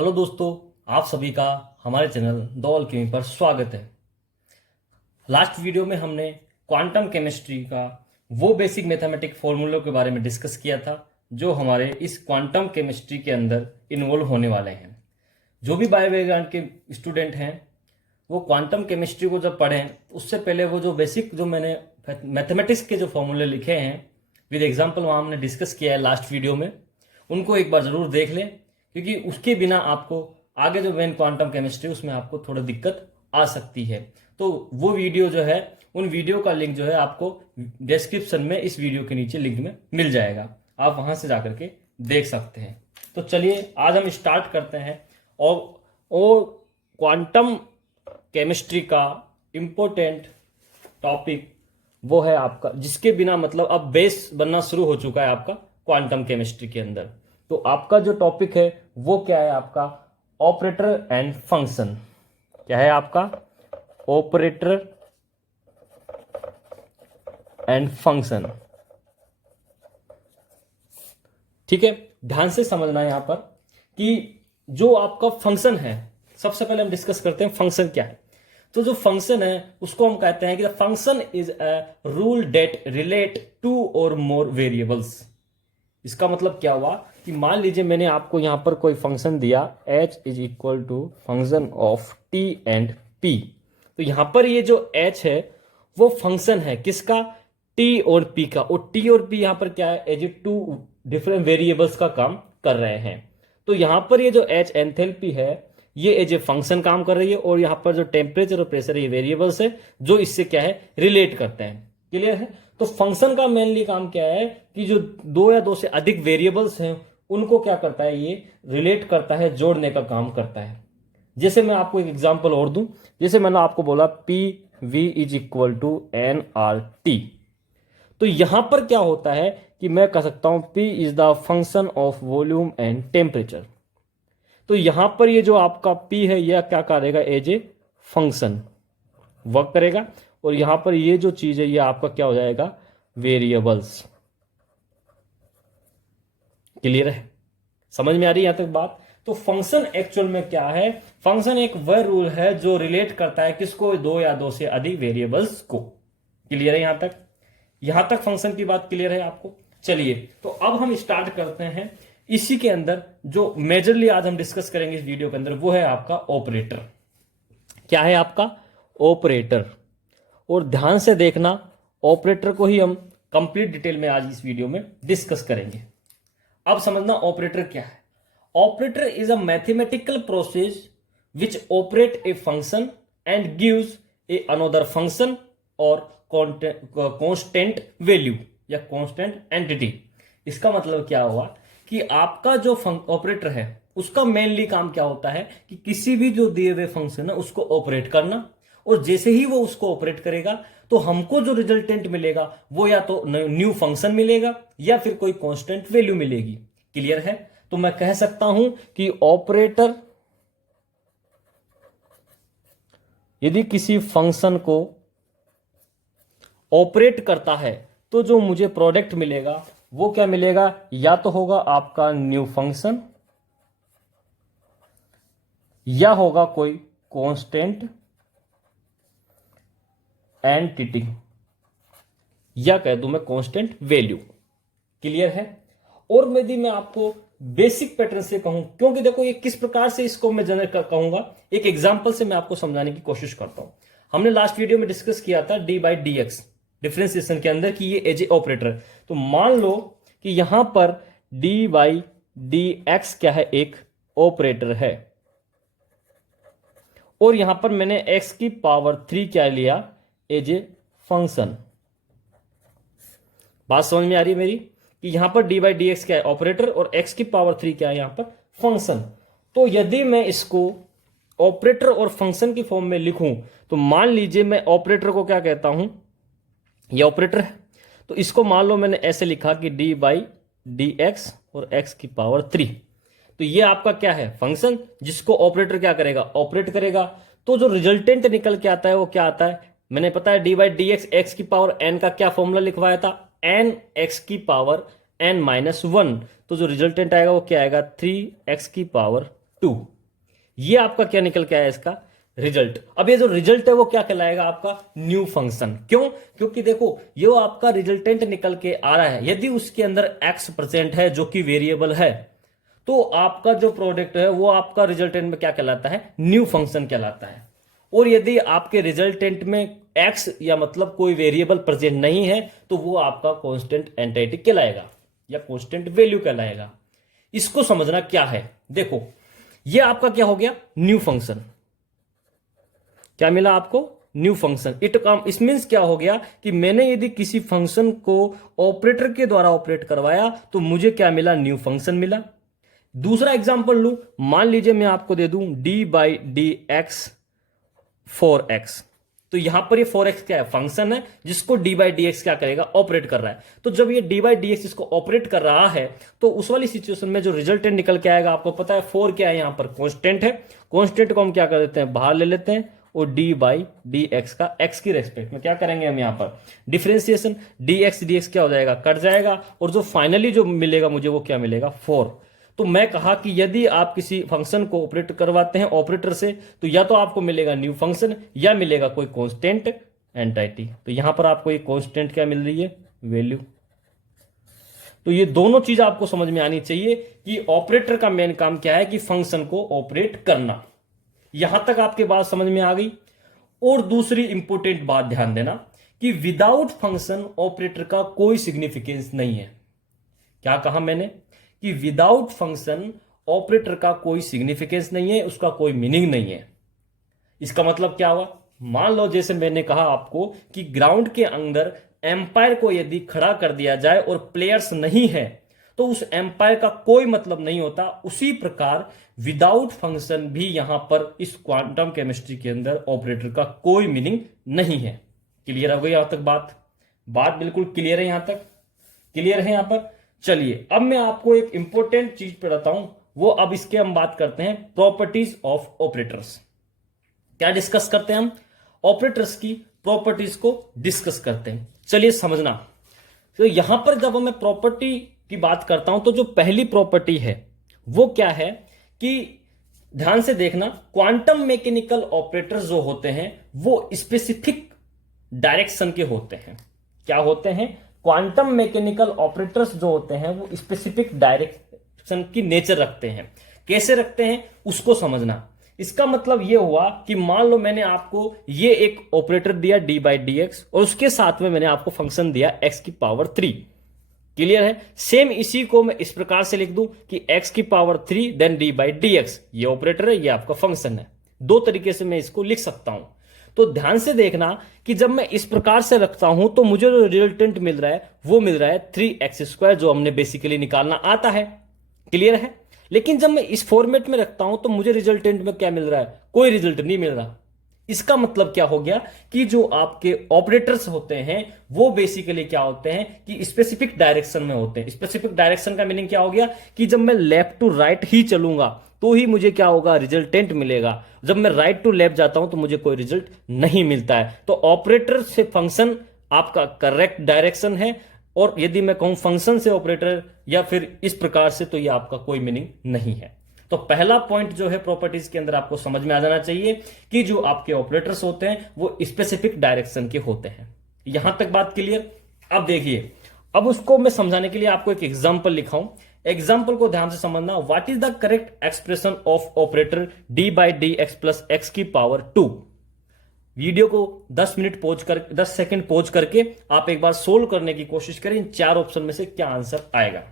Hello दोस्तों, आप सभी का हमारे चैनल द अल्केमी पर स्वागत है। लास्ट वीडियो में हमने क्वांटम केमिस्ट्री का वो बेसिक मैथमेटिक फॉर्मूलों के बारे में डिस्कस किया था जो हमारे इस क्वांटम केमिस्ट्री के अंदर इन्वॉल्व होने वाले हैं। जो भी बायोविज्ञान के स्टूडेंट हैं वो क्वांटम केमिस्ट्री को जब पढ़ें उससे पहले वो जो बेसिक जो मैंने मैथमेटिक्स के जो फॉर्मूले लिखे हैं विद एग्जाम्पल वहाँ हमने डिस्कस किया है लास्ट वीडियो में, उनको एक बार ज़रूर देख लें, क्योंकि उसके बिना आपको आगे जो मेन क्वांटम केमिस्ट्री उसमें आपको थोड़ा दिक्कत आ सकती है। तो वो वीडियो जो है, उन वीडियो का लिंक जो है आपको डिस्क्रिप्शन में इस वीडियो के नीचे लिंक में मिल जाएगा, आप वहां से जाकर के देख सकते हैं। तो चलिए आज हम स्टार्ट करते हैं और क्वांटम केमिस्ट्री का इम्पोर्टेंट टॉपिक वो है आपका, जिसके बिना मतलब अब बेस बनना शुरू हो चुका है आपका क्वांटम केमिस्ट्री के अंदर। तो आपका जो टॉपिक है वो क्या है आपका, ऑपरेटर एंड फंक्शन। क्या है आपका, ऑपरेटर एंड फंक्शन। ठीक है, ध्यान से समझना है यहां पर कि जो आपका फंक्शन है, सबसे पहले हम डिस्कस करते हैं फंक्शन क्या है। तो जो फंक्शन है उसको हम कहते हैं कि the function is a rule that relate two or more variables. इसका मतलब क्या हुआ कि मान लीजिए मैंने आपको यहां पर कोई फंक्शन दिया h is equal to function of t and p। तो यहां पर ये जो h है वो फंक्शन है किसका, t और p का। और t और p यहां पर क्या है, एज टू डिफरेंट वेरिएबल्स का काम कर रहे हैं। तो यहां पर ये जो h एंथैल्पी है ये एज ए फंक्शन काम कर रही है, और यहां पर जो टेम्परेचर और प्रेशर ये वेरिएबल्स है जो इससे क्या है रिलेट करते हैं। क्लियर है। तो फंक्शन का मेनली काम क्या है कि जो दो या दो से अधिक वेरिएबल्स हैं उनको क्या करता है, ये रिलेट करता है, जोड़ने का काम करता है। जैसे मैं आपको एक एग्जांपल और दूं, जैसे मैंने आपको बोला P V is equal to N R T. तो यहां पर क्या होता है कि मैं कह सकता हूं P is the function of volume and temperature. तो यहां पर ये जो आपका पी है यह क्या करेगा, एज ए फंक्शन वर्क करेगा, और यहां पर ये जो चीज है ये आपका क्या हो जाएगा, वेरिएबल्स। क्लियर है, समझ में आ रही है यहां तक बात। तो फंक्शन एक्चुअल में क्या है, फंक्शन एक वह रूल है जो रिलेट करता है किसको, दो या दो से अधिक वेरिएबल्स को। क्लियर है यहां तक फंक्शन की बात क्लियर है आपको। चलिए तो अब हम स्टार्ट करते हैं। इसी के अंदर जो मेजरली आज हम डिस्कस करेंगे इस वीडियो के अंदर वो है आपका ऑपरेटर। क्या है आपका, ऑपरेटर। और ध्यान से देखना, ऑपरेटर को ही हम कंप्लीट डिटेल में आज इस वीडियो में डिस्कस करेंगे। अब समझना ऑपरेटर क्या है। Operator is a mathematical process which operate a function and gives a another function और कांस्टेंट वैल्यू या कांस्टेंट एंटिटी। इसका मतलब क्या हुआ कि आपका जो ऑपरेटर है उसका मेनली काम क्या होता है कि किसी भी जो दिए हुए फंक्शन है उसको ऑपरेट करना, और जैसे ही वो उसको ऑपरेट करेगा तो हमको जो रिजल्टेंट मिलेगा वो या तो न्यू फंक्शन मिलेगा या फिर कोई कांस्टेंट वैल्यू मिलेगी। क्लियर है। तो मैं कह सकता हूं कि ऑपरेटर यदि किसी फंक्शन को ऑपरेट करता है तो जो मुझे प्रोडक्ट मिलेगा वो क्या मिलेगा, या तो होगा आपका न्यू फंक्शन या होगा कोई कांस्टेंट एंटिटी, या कह दूं मैं कांस्टेंट वैल्यू। क्लियर है। और यदि मैं आपको बेसिक पैटर्न से कहूं, क्योंकि देखो ये किस प्रकार से इसको मैं जनरेट कहूंगा, एक एग्जांपल से मैं आपको समझाने की कोशिश करता हूं। हमने लास्ट वीडियो में डिस्कस किया था D by d x differentiation के अंदर कि ये एज ए ऑपरेटर। तो मान लो कि यहां पर डी बाई डी एक्स क्या है, एक ऑपरेटर है, और यहां पर मैंने एक्स की पावर 3 क्या लिया, एज ए फंक्शन। बात समझ में आ रही है मेरी कि यहां पर डी बाई डी एक्स क्या है, ऑपरेटर, और एक्स की पावर 3 क्या है यहां पर, फंक्शन। तो यदि मैं इसको ऑपरेटर और फंक्शन की फॉर्म में लिखूं तो मान लीजिए मैं ऑपरेटर को क्या कहता हूं, ये ऑपरेटर है। तो इसको मान लो मैंने ऐसे लिखा कि डी बाई डी एक्स और एक्स की पावर 3। तो ये आपका क्या है, फंक्शन, जिसको ऑपरेटर क्या करेगा, ऑपरेट करेगा। तो जो रिजल्टेंट निकल के आता है वो क्या आता है, मैंने पता है D by d x, x की पावर एन का क्या फॉर्मूला लिखवाया था, एन एक्स की पावर n-1। तो जो रिजल्टेंट आएगा वो क्या आएगा, 3x की पावर 2। ये आपका क्या निकल के आया इसका रिजल्ट। अब ये जो रिजल्ट है वो क्या कहलाएगा आपका न्यू फंक्शन। क्यों? क्योंकि देखो ये आपका रिजल्टेंट निकल के आ रहा है, यदि उसके अंदर x प्रेजेंट है जो कि वेरिएबल है, तो आपका जो प्रोडक्ट है वो आपका रिजल्टेंट में क्या कहलाता है, न्यू फंक्शन कहलाता है। और यदि आपके रिजल्टेंट में x या मतलब कोई वेरिएबल प्रेजेंट नहीं है तो वो आपका कांस्टेंट एंटिटी कहलाएगा या कांस्टेंट वैल्यू कहलाएगा। इसको समझना क्या है, देखो ये आपका क्या हो गया न्यू फंक्शन। क्या मिला आपको न्यू फंक्शन। इट मींस क्या हो गया कि मैंने यदि किसी फंक्शन को ऑपरेटर के द्वारा ऑपरेट करवाया तो मुझे क्या मिला, न्यू फंक्शन मिला। दूसरा एग्जांपल लूं, मान लीजिए मैं आपको दे दूं d/dx 4x, तो यहां पर ये 4x क्या है, फंक्शन है जिसको d/dx क्या करेगा, ऑपरेट कर रहा है। तो जब ये d/dx इसको ऑपरेट कर रहा है तो उस वाली सिचुएशन में जो रिजल्टेंट निकल के आएगा, आपको पता है 4 क्या है, यहां पर कांस्टेंट है। कांस्टेंट को हम क्या कर देते हैं, बाहर ले लेते हैं और d/dx का x की रेस्पेक्ट में क्या करेंगे हम यहां पर डिफरेंशिएशन, dx क्या हो जाएगा, कट जाएगा, और जो फाइनली जो मिलेगा मुझे वो क्या मिलेगा 4। तो मैं कहा कि यदि आप किसी फंक्शन को ऑपरेट करवाते हैं ऑपरेटर से तो या तो आपको मिलेगा न्यू फंक्शन या मिलेगा कोई कांस्टेंट एंटिटी। तो यहां पर आपको एक कांस्टेंट क्या मिल रही है, वैल्यू। तो ये दोनों चीज आपको समझ में आनी चाहिए कि ऑपरेटर का मेन काम क्या है, कि फंक्शन को ऑपरेट करना। यहां तक आपके बात समझ में आ गई। और दूसरी इंपॉर्टेंट बात ध्यान देना कि विदाउट फंक्शन ऑपरेटर का कोई सिग्निफिकेंस नहीं है। क्या कहा मैंने कि विदाउट फंक्शन ऑपरेटर का कोई सिग्निफिकेंस नहीं है, उसका कोई मीनिंग नहीं है। इसका मतलब क्या हुआ, मान लो जैसे मैंने कहा आपको कि ग्राउंड के अंदर एम्पायर को यदि खड़ा कर दिया जाए और प्लेयर्स नहीं है तो उस एम्पायर का कोई मतलब नहीं होता। उसी प्रकार विदाउट फंक्शन भी यहां पर इस क्वांटम केमिस्ट्री के अंदर ऑपरेटर का कोई मीनिंग नहीं है। क्लियर हो गई यहां तक बात बिल्कुल क्लियर है, यहां तक क्लियर है यहां पर। चलिए अब मैं आपको एक इंपॉर्टेंट चीज पढ़ाता हूं, वो अब इसके हम बात करते हैं प्रॉपर्टीज ऑफ ऑपरेटर्स। क्या डिस्कस करते हैं हम, ऑपरेटर्स की प्रॉपर्टीज को डिस्कस करते हैं। चलिए समझना, तो यहां पर जब मैं प्रॉपर्टी की बात करता हूं तो जो पहली प्रॉपर्टी है वो क्या है कि ध्यान से देखना, क्वांटम मैकेनिकल ऑपरेटर्स जो होते हैं वो स्पेसिफिक डायरेक्शन के होते हैं। क्या होते हैं, क्वांटम मैकेनिकल ऑपरेटर्स जो होते हैं वो स्पेसिफिक डायरेक्शन की नेचर रखते हैं। कैसे रखते हैं उसको समझना। इसका मतलब यह हुआ कि मान लो मैंने आपको ये एक ऑपरेटर दिया d/dx और उसके साथ में मैंने आपको फंक्शन दिया x⁻3। क्लियर है। सेम इसी को मैं इस प्रकार से लिख दूं कि x⁻3 देन d/dx, ये ऑपरेटर है, ये आपका फंक्शन है। दो तरीके से मैं इसको लिख सकता हूं। तो ध्यान से देखना कि जब मैं इस प्रकार से रखता हूं तो मुझे जो रिजल्टेंट मिल रहा है वो मिल रहा है 3x², जो हमने बेसिकली निकालना आता है। क्लियर है। लेकिन जब मैं इस फॉर्मेट में रखता हूं तो मुझे रिजल्टेंट में क्या मिल रहा है, कोई रिजल्ट नहीं मिल रहा। इसका मतलब क्या हो गया कि जो आपके ऑपरेटर्स होते हैं वो बेसिकली क्या होते हैं कि स्पेसिफिक डायरेक्शन में होते हैं। स्पेसिफिक डायरेक्शन का मीनिंग क्या हो गया कि जब मैं लेफ्ट टू राइट ही चलूंगा तो ही मुझे क्या होगा, रिजल्टेंट मिलेगा। जब मैं राइट टू लेफ्ट जाता हूं तो मुझे कोई रिजल्ट नहीं मिलता है। तो ऑपरेटर से फंक्शन आपका करेक्ट डायरेक्शन है, और यदि मैं कहूं फंक्शन से ऑपरेटर या फिर इस प्रकार से, तो यह आपका कोई मीनिंग नहीं है। तो पहला पॉइंट जो है प्रॉपर्टीज के अंदर आपको समझ में आ जाना चाहिए कि जो आपके ऑपरेटर्स होते हैं वो स्पेसिफिक डायरेक्शन के होते हैं। यहां तक बात क्लियर। अब देखिए, अब उसको मैं समझाने के लिए आपको एक एग्जांपल लिखा हूं। एग्जाम्पल को ध्यान से समझना। What is the correct expression of operator d/dx plus x⁻2। Video को 10 सेकंड पॉज करके आप एक बार सोल्व करने की कोशिश करें, इन 4 ऑप्शन में से क्या आंसर आएगा।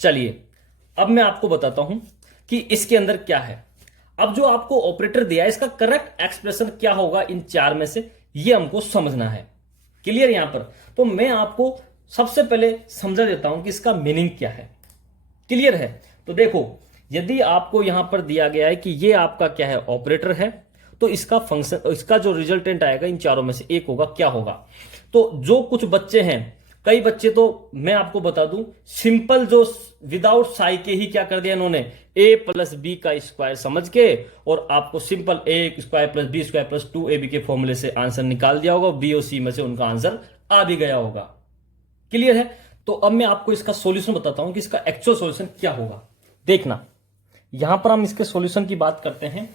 चलिए अब मैं आपको बताता हूं कि इसके अंदर क्या है। अब जो आपको ऑपरेटर दिया है इसका करेक्ट एक्सप्रेशन क्या होगा इन 4 में से, ये हमको समझना है। क्लियर यहां पर। तो मैं आपको सबसे पहले समझा देता हूं कि इसका मीनिंग क्या है। क्लियर है। तो देखो, यदि आपको यहां पर दिया गया है कि ये आपका क्या है, ऑपरेटर है, तो इसका फंक्शन, इसका जो रिजल्टेंट आएगा इन चारों में से एक होगा। क्या होगा, तो जो कुछ बच्चे हैं, कई बच्चे तो मैं आपको बता दूं सिंपल जो विदाउट साई के ही क्या कर दिया इन्होंने, a प्लस बी का स्क्वायर समझ के और आपको simple a² plus b² plus 2ab के फॉर्मूले से आंसर निकाल दिया होगा। बी और सी में से उनका आंसर आ भी गया होगा। क्लियर है? तो अब मैं आपको इसका सॉल्यूशन बताता हूं कि इसका एक्चुअल सॉल्यूशन क्या होगा। देखना, यहां पर हम इसके सॉल्यूशन की बात करते हैं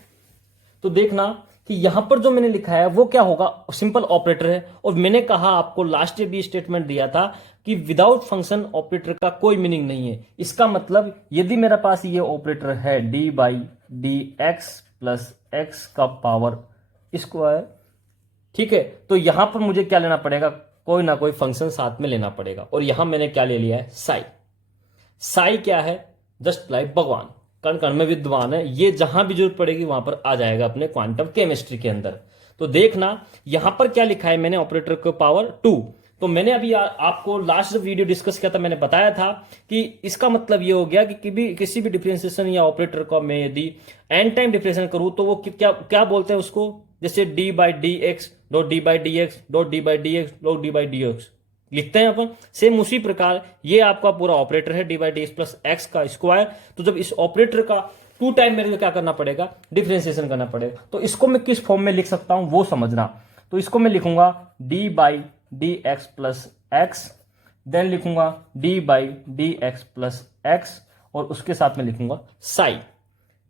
तो देखना कि यहां पर जो मैंने लिखा है वो क्या होगा, सिंपल ऑपरेटर है। और मैंने कहा आपको लास्ट भी स्टेटमेंट दिया था कि विदाउट फंक्शन ऑपरेटर का कोई मीनिंग नहीं है। इसका मतलब यदि मेरे पास ये ऑपरेटर है D by d x plus x का पावर स्क्वायर, ठीक है, तो यहां पर मुझे क्या लेना पड़ेगा, कोई ना कोई फंक्शन साथ में लेना पड़ेगा। और यहां मैंने क्या ले लिया है, साई। साई क्या है, जस्ट लाइक भगवान, कण कण में विद्वान है, ये जहां भी जरूरत पड़ेगी वहां पर आ जाएगा अपने क्वांटम केमिस्ट्री के अंदर। तो देखना यहां पर क्या लिखा है मैंने, ऑपरेटर को पावर 2। तो मैंने अभी आपको लास्ट वीडियो डिस्कस किया था, मैंने बताया था कि इसका मतलब ये हो गया कि किसी भी डिफरेंशिएशन या ऑपरेटर को मैं यदि एन टाइम डिफरेंशिएशन करूं तो वो क्या क्या बोलते हैं उसको, जैसे D by d x dot D by d x dot D by d x dot D by d x लिखते हैं अपन। सेम उसी प्रकार ये आपका पूरा ऑपरेटर है D by d x plus x का स्क्वायर। तो जब इस ऑपरेटर का 2 टाइम मेरे को क्या करना पड़ेगा, डिफरेंशिएशन करना पड़ेगा। तो इसको मैं किस फॉर्म में लिख सकता हूं वो समझना। तो इसको मैं लिखूंगा d by d x plus x, then लिखूंगा d by d x plus x, और उसके साथ में लिखूंगा साई।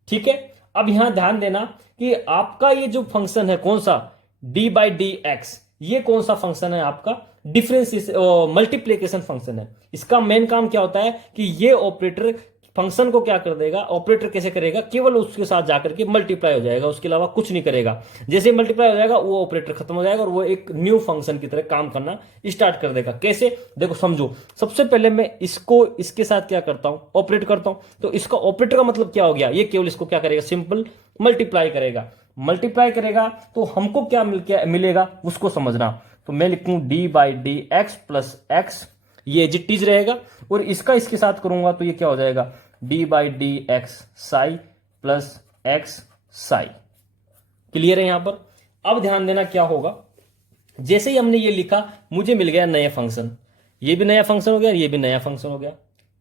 ठीक है, अब यहां ध्यान देना कि आपका ये जो फंक्शन है कौन सा, डी बाई डी एक्स, ये कौन सा फंक्शन है आपका, डिफरेंस मल्टीप्लीकेशन फंक्शन है। इसका मेन काम क्या होता है कि ये ऑपरेटर फंक्शन को क्या कर देगा, ऑपरेटर कैसे करेगा, केवल उसके साथ जाकर के मल्टीप्लाई हो जाएगा, उसके अलावा कुछ नहीं करेगा। जैसे मल्टीप्लाई हो जाएगा वो ऑपरेटर खत्म हो जाएगा और वो एक न्यू फंक्शन की तरह काम करना स्टार्ट कर देगा। कैसे, देखो समझो, सबसे पहले मैं इसको इसके साथ क्या करता हूं, ऑपरेट करता हूं। तो इसका ऑपरेटर का मतलब क्या हो गया, ये केवल इसको क्या करेगा, सिंपल मल्टीप्लाई करेगा। मल्टीप्लाई करेगा तो हमको क्या मिलेगा उसको समझना। तो मैं लिखूं D by d x plus x, ये एजिटीज रहेगा, और इसका इसके साथ करूंगा तो ये क्या हो जाएगा, D by d x Sai plus x Sai. Clear है यहां पर? अब ध्यान देना क्या होगा, जैसे ही हमने ये लिखा मुझे मिल गया नया फंक्शन, ये भी नया फंक्शन हो गया, ये भी नया फंक्शन हो गया।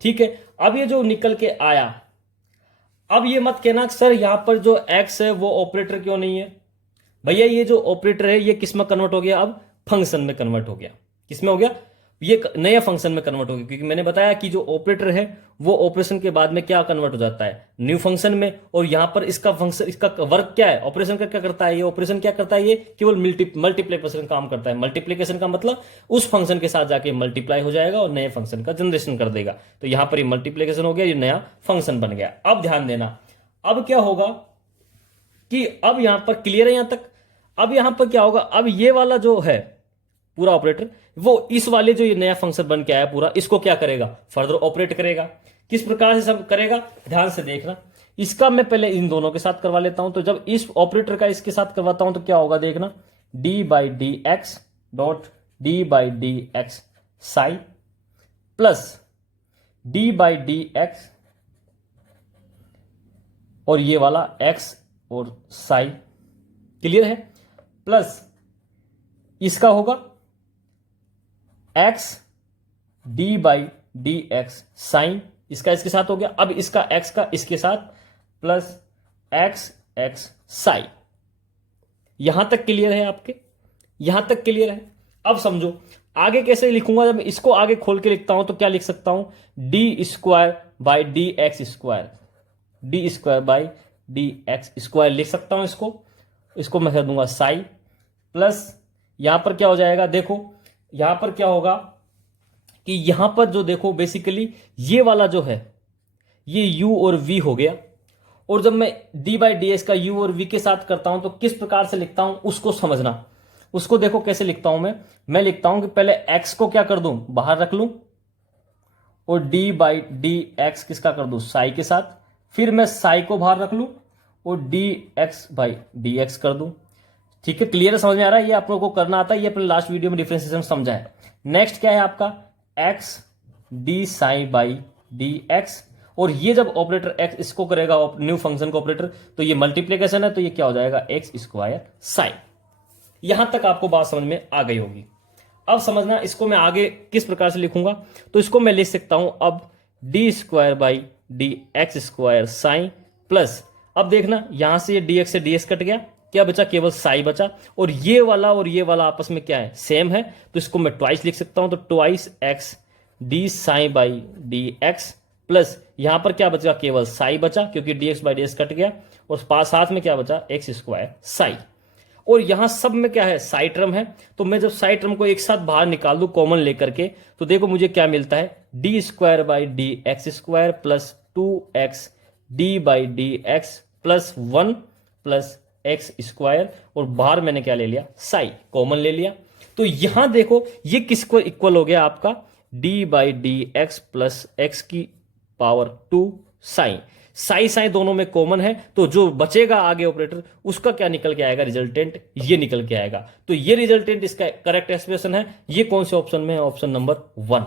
ठीक है, अब ये जो निकल के आया, अब ये मत कहना सर यहां पर जो एक्स है वो ऑपरेटर क्यों नहीं है। भैया ये जो ऑपरेटर है ये किस में कन्वर्ट हो गया, अब फंक्शन में कन्वर्ट हो गया। किसमें हो गया, ये नया फंक्शन में कन्वर्ट हो गया, क्योंकि मैंने बताया कि जो ऑपरेटर है वो ऑपरेशन के बाद में क्या कन्वर्ट हो जाता है, न्यू फंक्शन में। और यहां पर इसका फंक्शन, इसका वर्क क्या है, ऑपरेशन का क्या करता है, ये ऑपरेशन क्या करता है, ये केवल मल्टीप्लीकेशन काम करता है। मल्टीप्लीकेशन का मतलब उस फंक्शन के साथ जाके मल्टीप्लाई हो जाएगा और नए फंक्शन का जनरेशन कर देगा। तो यहां पर ये मल्टीप्लीकेशन हो गया, ये नया फंक्शन बन गया। अब ध्यान देना, अब क्या होगा कि अब यहां पर क्लियर है यहां तक। अब यहां पर क्या होगा, अब ये वाला जो है पूरा ऑपरेटर वो इस वाले जो ये नया फंक्शन बन के आया पूरा, इसको क्या करेगा, फर्दर ऑपरेट करेगा। किस प्रकार से सब करेगा, ध्यान से देखना। इसका मैं पहले इन दोनों के साथ करवा लेता हूं। तो जब इस ऑपरेटर का इसके साथ करवाता हूं तो क्या होगा, देखना, D by d x dot D by d x Sai plus D by d x और ये वाला एक्स और साई। क्लियर है? प्लस इसका होगा x d by d x sine, इसका इसके साथ हो गया। अब इसका एक्स का इसके साथ प्लस एक्स एक्स साई। यहां तक क्लियर है आपके, यहां तक क्लियर है। अब समझो आगे कैसे लिखूंगा, जब इसको आगे खोल के लिखता हूं तो क्या लिख सकता हूं, D square by d x square, D square by d x square लिख सकता हूं। इसको मैं कह दूंगा साई प्लस यहां पर क्या हो जाएगा, देखो यहां पर क्या होगा कि यहां पर जो देखो बेसिकली ये वाला जो है ये u और v हो गया। और जब मैं d बाई डी एक्स का u और v के साथ करता हूं तो किस प्रकार से लिखता हूं उसको समझना। उसको देखो कैसे लिखता हूं मैं लिखता हूं कि पहले x को क्या कर दूं, बाहर रख लूं, और d बाई डी एक्स किसका कर दूं, साई के साथ। फिर मैं साई को बाहर रख लूं और D x by d x कर दूं। ठीक है, क्लियर है, समझ में आ रहा है? ये आप लोगों को करना आता है, ये अपने लास्ट वीडियो में डिफरेंशिएशन समझा है। नेक्स्ट क्या है आपका, x D psi by d x, और ये जब ऑपरेटर एक्स इसको करेगा न्यू फंक्शन का ऑपरेटर तो ये मल्टीप्लीकेशन है, तो ये क्या हो जाएगा, एक्स स्क्वायर साई। यहां तक आपको बात समझ में आ गई होगी। अब समझना इसको मैं आगे किस प्रकार से लिखूंगा। तो इसको मैं लिख सकता हूं अब D square by d x square Sai plus, अब देखना यहां से ये डी एक्स से डी एक्स कट गया, क्या बचा, केवल साई बचा। और ये वाला आपस में क्या है, सेम है, तो इसको मैं ट्वाइस लिख सकता हूं, तो twice x D psi by d x, plus यहां पर क्या बचा, केवल साई बचा क्योंकि D x by d x cut गया, और पास साथ में क्या बचा, एक्स स्क्वायर साई। और यहां सब में क्या है, साई टर्म है, तो मैं जब साई टर्म को एक साथ बाहर निकाल दूं कॉमन लेकर के, तो देखो मुझे क्या मिलता है, D square by d x square plus 2x D by d x plus 1 plus x square, और बाहर मैंने क्या ले लिया, साई कॉमन ले लिया। तो यहां देखो ये किसको इक्वल हो गया, आपका D by d x plus x की पावर 2 साई। साई साई दोनों में कॉमन है, तो जो बचेगा आगे ऑपरेटर उसका क्या निकल के आएगा, रिजल्टेंट ये निकल के आएगा। तो ये रिजल्टेंट इसका करेक्ट एक्सप्रेशन है। ये कौन से ऑप्शन में है, ऑप्शन नंबर 1।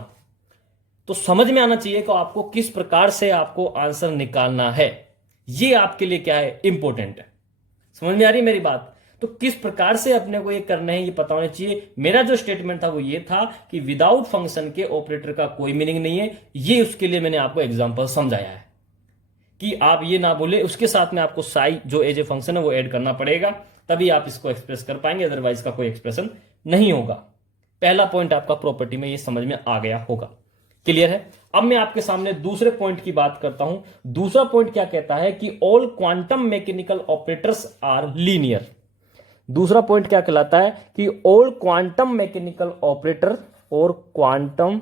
तो समझ में आना चाहिए कि आपको किस प्रकार से आपको आंसर निकालना है, ये आपके लिए क्या है, इंपॉर्टेंट है। समझ में आ रही मेरी बात। तो किस प्रकार से अपने को ये करना है ये पता होना चाहिए। मेरा जो स्टेटमेंट था वो ये था कि विदाउट फंक्शन के ऑपरेटर का कोई मीनिंग नहीं है, ये उसके लिए मैंने आपको एग्जांपल समझाया है कि आप ये ना बोले, उसके साथ में आपको साई जो एज ए फंक्शन है वो ऐड करना पड़ेगा, तभी आप इसको एक्सप्रेस कर पाएंगे, अदरवाइज का कोई एक्सप्रेशन नहीं होगा। पहला पॉइंट आपका प्रॉपर्टी में ये समझ में आ गया होगा, क्लियर है। अब मैं आपके सामने दूसरे पॉइंट की बात करता हूं। दूसरा पॉइंट क्या कहता है कि all quantum mechanical operators are linear. दूसरा पॉइंट क्या कहलाता है कि ऑल क्वांटम मैकेनिकल ऑपरेटर और quantum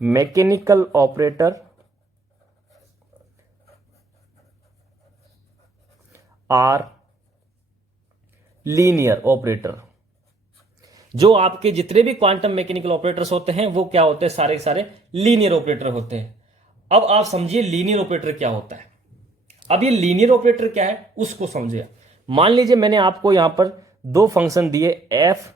mechanical operator are linear operator. जो आपके जितने भी क्वांटम मैकेनिकल ऑपरेटर्स होते हैं वो क्या होते हैं, सारे के सारे लीनियर ऑपरेटर होते हैं। अब आप समझिए लीनियर ऑपरेटर क्या होता है। अब ये लीनियर ऑपरेटर क्या है उसको समझिए। मान लीजिए मैंने आपको यहां पर दो फंक्शन दिए एफ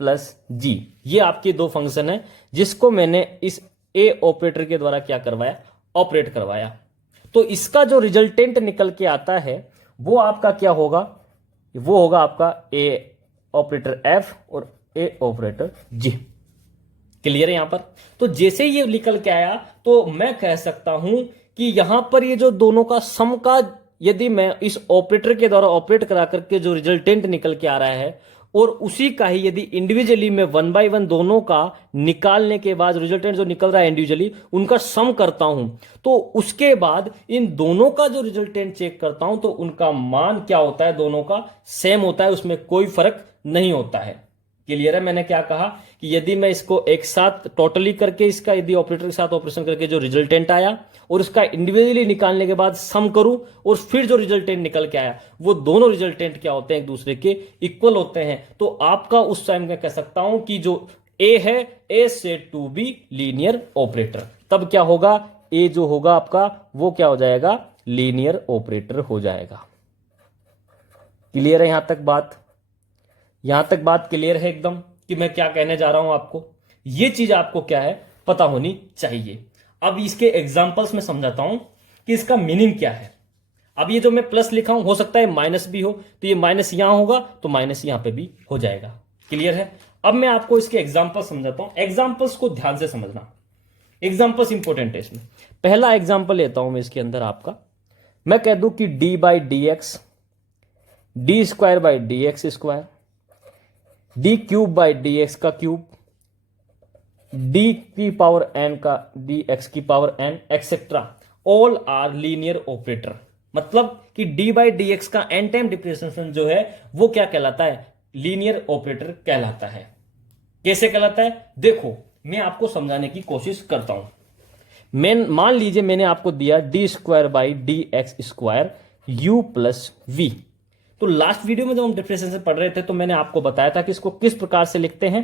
प्लस जी, ये आपके दो फंक्शन है जिसको मैंने इस ए ऑपरेटर के द्वारा क्या करवाया, ऑपरेट करवाया। तो इसका जो रिजल्टेंट निकल के आता है वो आपका क्या होगा, वो होगा आपका ए ऑपरेटर एफ और ए ऑपरेटर जी। क्लियर है यहां पर। तो जैसे ये निकल के आया तो मैं कह सकता हूं कि यहां पर ये जो दोनों का सम का, यदि मैं इस ऑपरेटर के द्वारा ऑपरेट करा करके जो रिजल्टेंट निकल के आ रहा है और उसी का ही यदि इंडिविजुअली मैं 1 बाय 1 दोनों का निकालने के बाद रिजल्टेंट जो निकल रहा है इंडिविजुअली उनका सम करता हूं, तो उसके बाद इन दोनों का जो रिजल्टेंट चेक करता हूं तो उनका मान क्या होता है, दोनों का सेम होता है, उसमें कोई फर्क नहीं होता है। क्लियर है। मैंने क्या कहा कि यदि मैं इसको एक साथ टोटली करके इसका यदि ऑपरेटर के साथ ऑपरेशन करके जो रिजल्टेंट आया और उसका इंडिविजुअली निकालने के बाद सम करूं और फिर जो रिजल्टेंट निकल के आया वो दोनों रिजल्टेंट क्या होते हैं, एक दूसरे के इक्वल होते हैं। तो आपका उस टाइम मैं कह सकता हूं कि जो ए है, A said to be linear operator. तब क्या होगा, ए जो होगा आपका वो क्या हो जाएगा, लीनियर ऑपरेटर हो जाएगा। क्लियर है यहां तक बात। यहां तक बात क्लियर है एकदम कि मैं क्या कहने जा रहा हूं आपको। ये चीज आपको क्या है पता होनी चाहिए। अब इसके एग्जांपल्स में समझाता हूं कि इसका मीनिंग क्या है। अब ये जो मैं प्लस लिखा हूं हो सकता है माइनस भी हो, तो ये माइनस यहां होगा तो माइनस यहां पे भी हो जाएगा। क्लियर है। अब मैं आपको इसके एग्जांपल समझाता हूं। एग्जांपल्स को ध्यान से समझना, एग्जांपल्स इंपॉर्टेंट है इसमें। पहला एग्जांपल लेता हूं मैं इसके अंदर आपका, मैं कह दूं कि d by d x, d square by d x square, d cube by d x का क्यूब, डी की पावर एन का डी एक्स की power n etcetera, all are linear operator. मतलब कि डी बाई डी एक्स का n time differentiation जो है वो क्या कहलाता है, लीनियर ऑपरेटर कहलाता है। कैसे कहलाता है देखो मैं आपको समझाने की कोशिश करता हूं। मैं मान लीजिए मैंने आपको दिया d square by d x square u plus v. तो लास्ट वीडियो में जब हम डिफरेंशिएशन पढ़ रहे थे तो मैंने आपको बताया था कि इसको किस प्रकार से लिखते हैं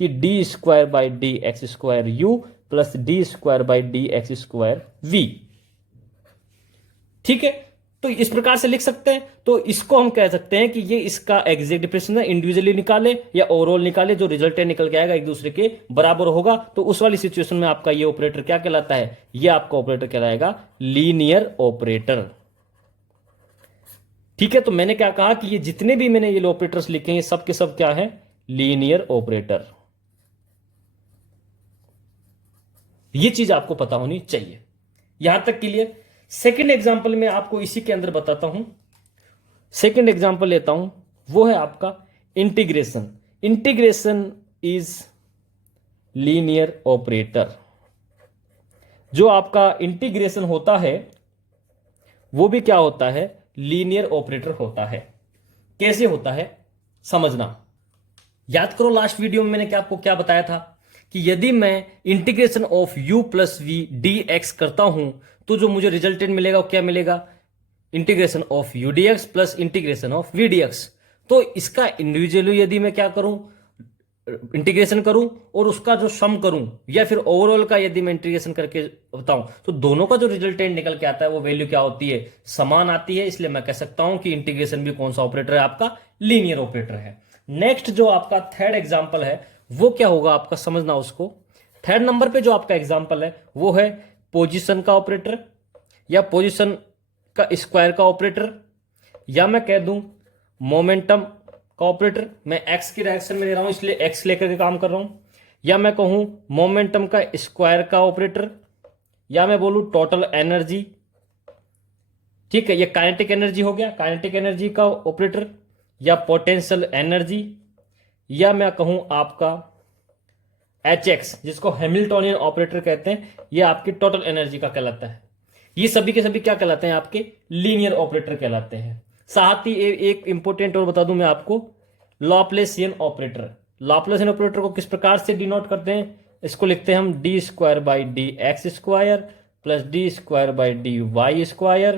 कि d square by d x square u plus d square by d x square v. ठीक है, तो इस प्रकार से लिख सकते हैं। तो इसको हम कह सकते हैं कि ये इसका एग्जैक्ट डिफरेंशिएशन इंडिविजुअली निकाले या ओवरऑल निकाले, जो रिजल्टेंट निकल के आएगा एक दूसरे के बराबर होगा। तो उस वाली सिचुएशन में आपका ये ऑपरेटर क्या कहलाता है, ये आपका ऑपरेटर कहलाएगा लीनियर ऑपरेटर। ठीक है, तो मैंने क्या कहा कि ये जितने भी मैंने ये ऑपरेटर्स लिखे हैं ये सब के सब क्या है, लीनियर ऑपरेटर। ये चीज आपको पता होनी चाहिए। यहां तक क्लियर। सेकंड एग्जांपल में आपको इसी के अंदर बताता हूं। सेकेंड एग्जाम्पल लेता हूं, वो है आपका integration. Integration is linear operator. जो आपका इंटीग्रेशन होता है वो भी क्या होता है, लीनियर ऑपरेटर होता है। कैसे होता है समझना। याद करो लास्ट वीडियो में मैंने आपको क्या बताया था कि यदि मैं integration of u plus v d x करता हूं तो जो मुझे रिजल्टेंट मिलेगा वो क्या मिलेगा, integration of u d x plus integration of v d x. तो इसका इंडिविजुअली यदि मैं क्या करूं, इंटीग्रेशन करूं और उसका जो सम करूं या फिर ओवरऑल का यदि मैं इंटीग्रेशन करके बताऊं तो दोनों का जो रिजल्टेंट निकल के आता है वो वैल्यू क्या होती है, समान आती है। इसलिए मैं कह सकता हूं कि इंटीग्रेशन भी कौन सा ऑपरेटर है, आपका लीनियर ऑपरेटर है। नेक्स्ट जो आपका थर्ड एग्जाम्पल है वो क्या होगा आपका, समझना उसको। थर्ड नंबर पे जो आपका एग्जाम्पल है वो है पोजिशन का ऑपरेटर या पोजिशन का स्क्वायर का ऑपरेटर, या मैं कह दूं मोमेंटम का ऑपरेटर। मैं एक्स की डायरेक्शन में ले रहा हूं इसलिए एक्स लेकर के काम कर रहा हूं, या मैं कहूं मोमेंटम का स्क्वायर का ऑपरेटर, या मैं बोलूं टोटल एनर्जी। ठीक है, ये काइनेटिक एनर्जी हो गया, काइनेटिक एनर्जी का ऑपरेटर, या पोटेंशियल एनर्जी, या मैं कहूं आपका एच एक्स जिसको हैमिल्टोनियन ऑपरेटर कहते हैं, ये आपकी टोटल एनर्जी का कहलाता है। ये सभी के सभी क्या कहलाते हैं, आपके लीनियर ऑपरेटर कहलाते हैं। साथ ही एक इंपॉर्टेंट और बता दूं मैं आपको, लॉपलेसियन ऑपरेटर। लॉपलेसियन ऑपरेटर को किस प्रकार से डिनोट करते हैं, इसको लिखते हैं हम d square by d x square plus d square by d y square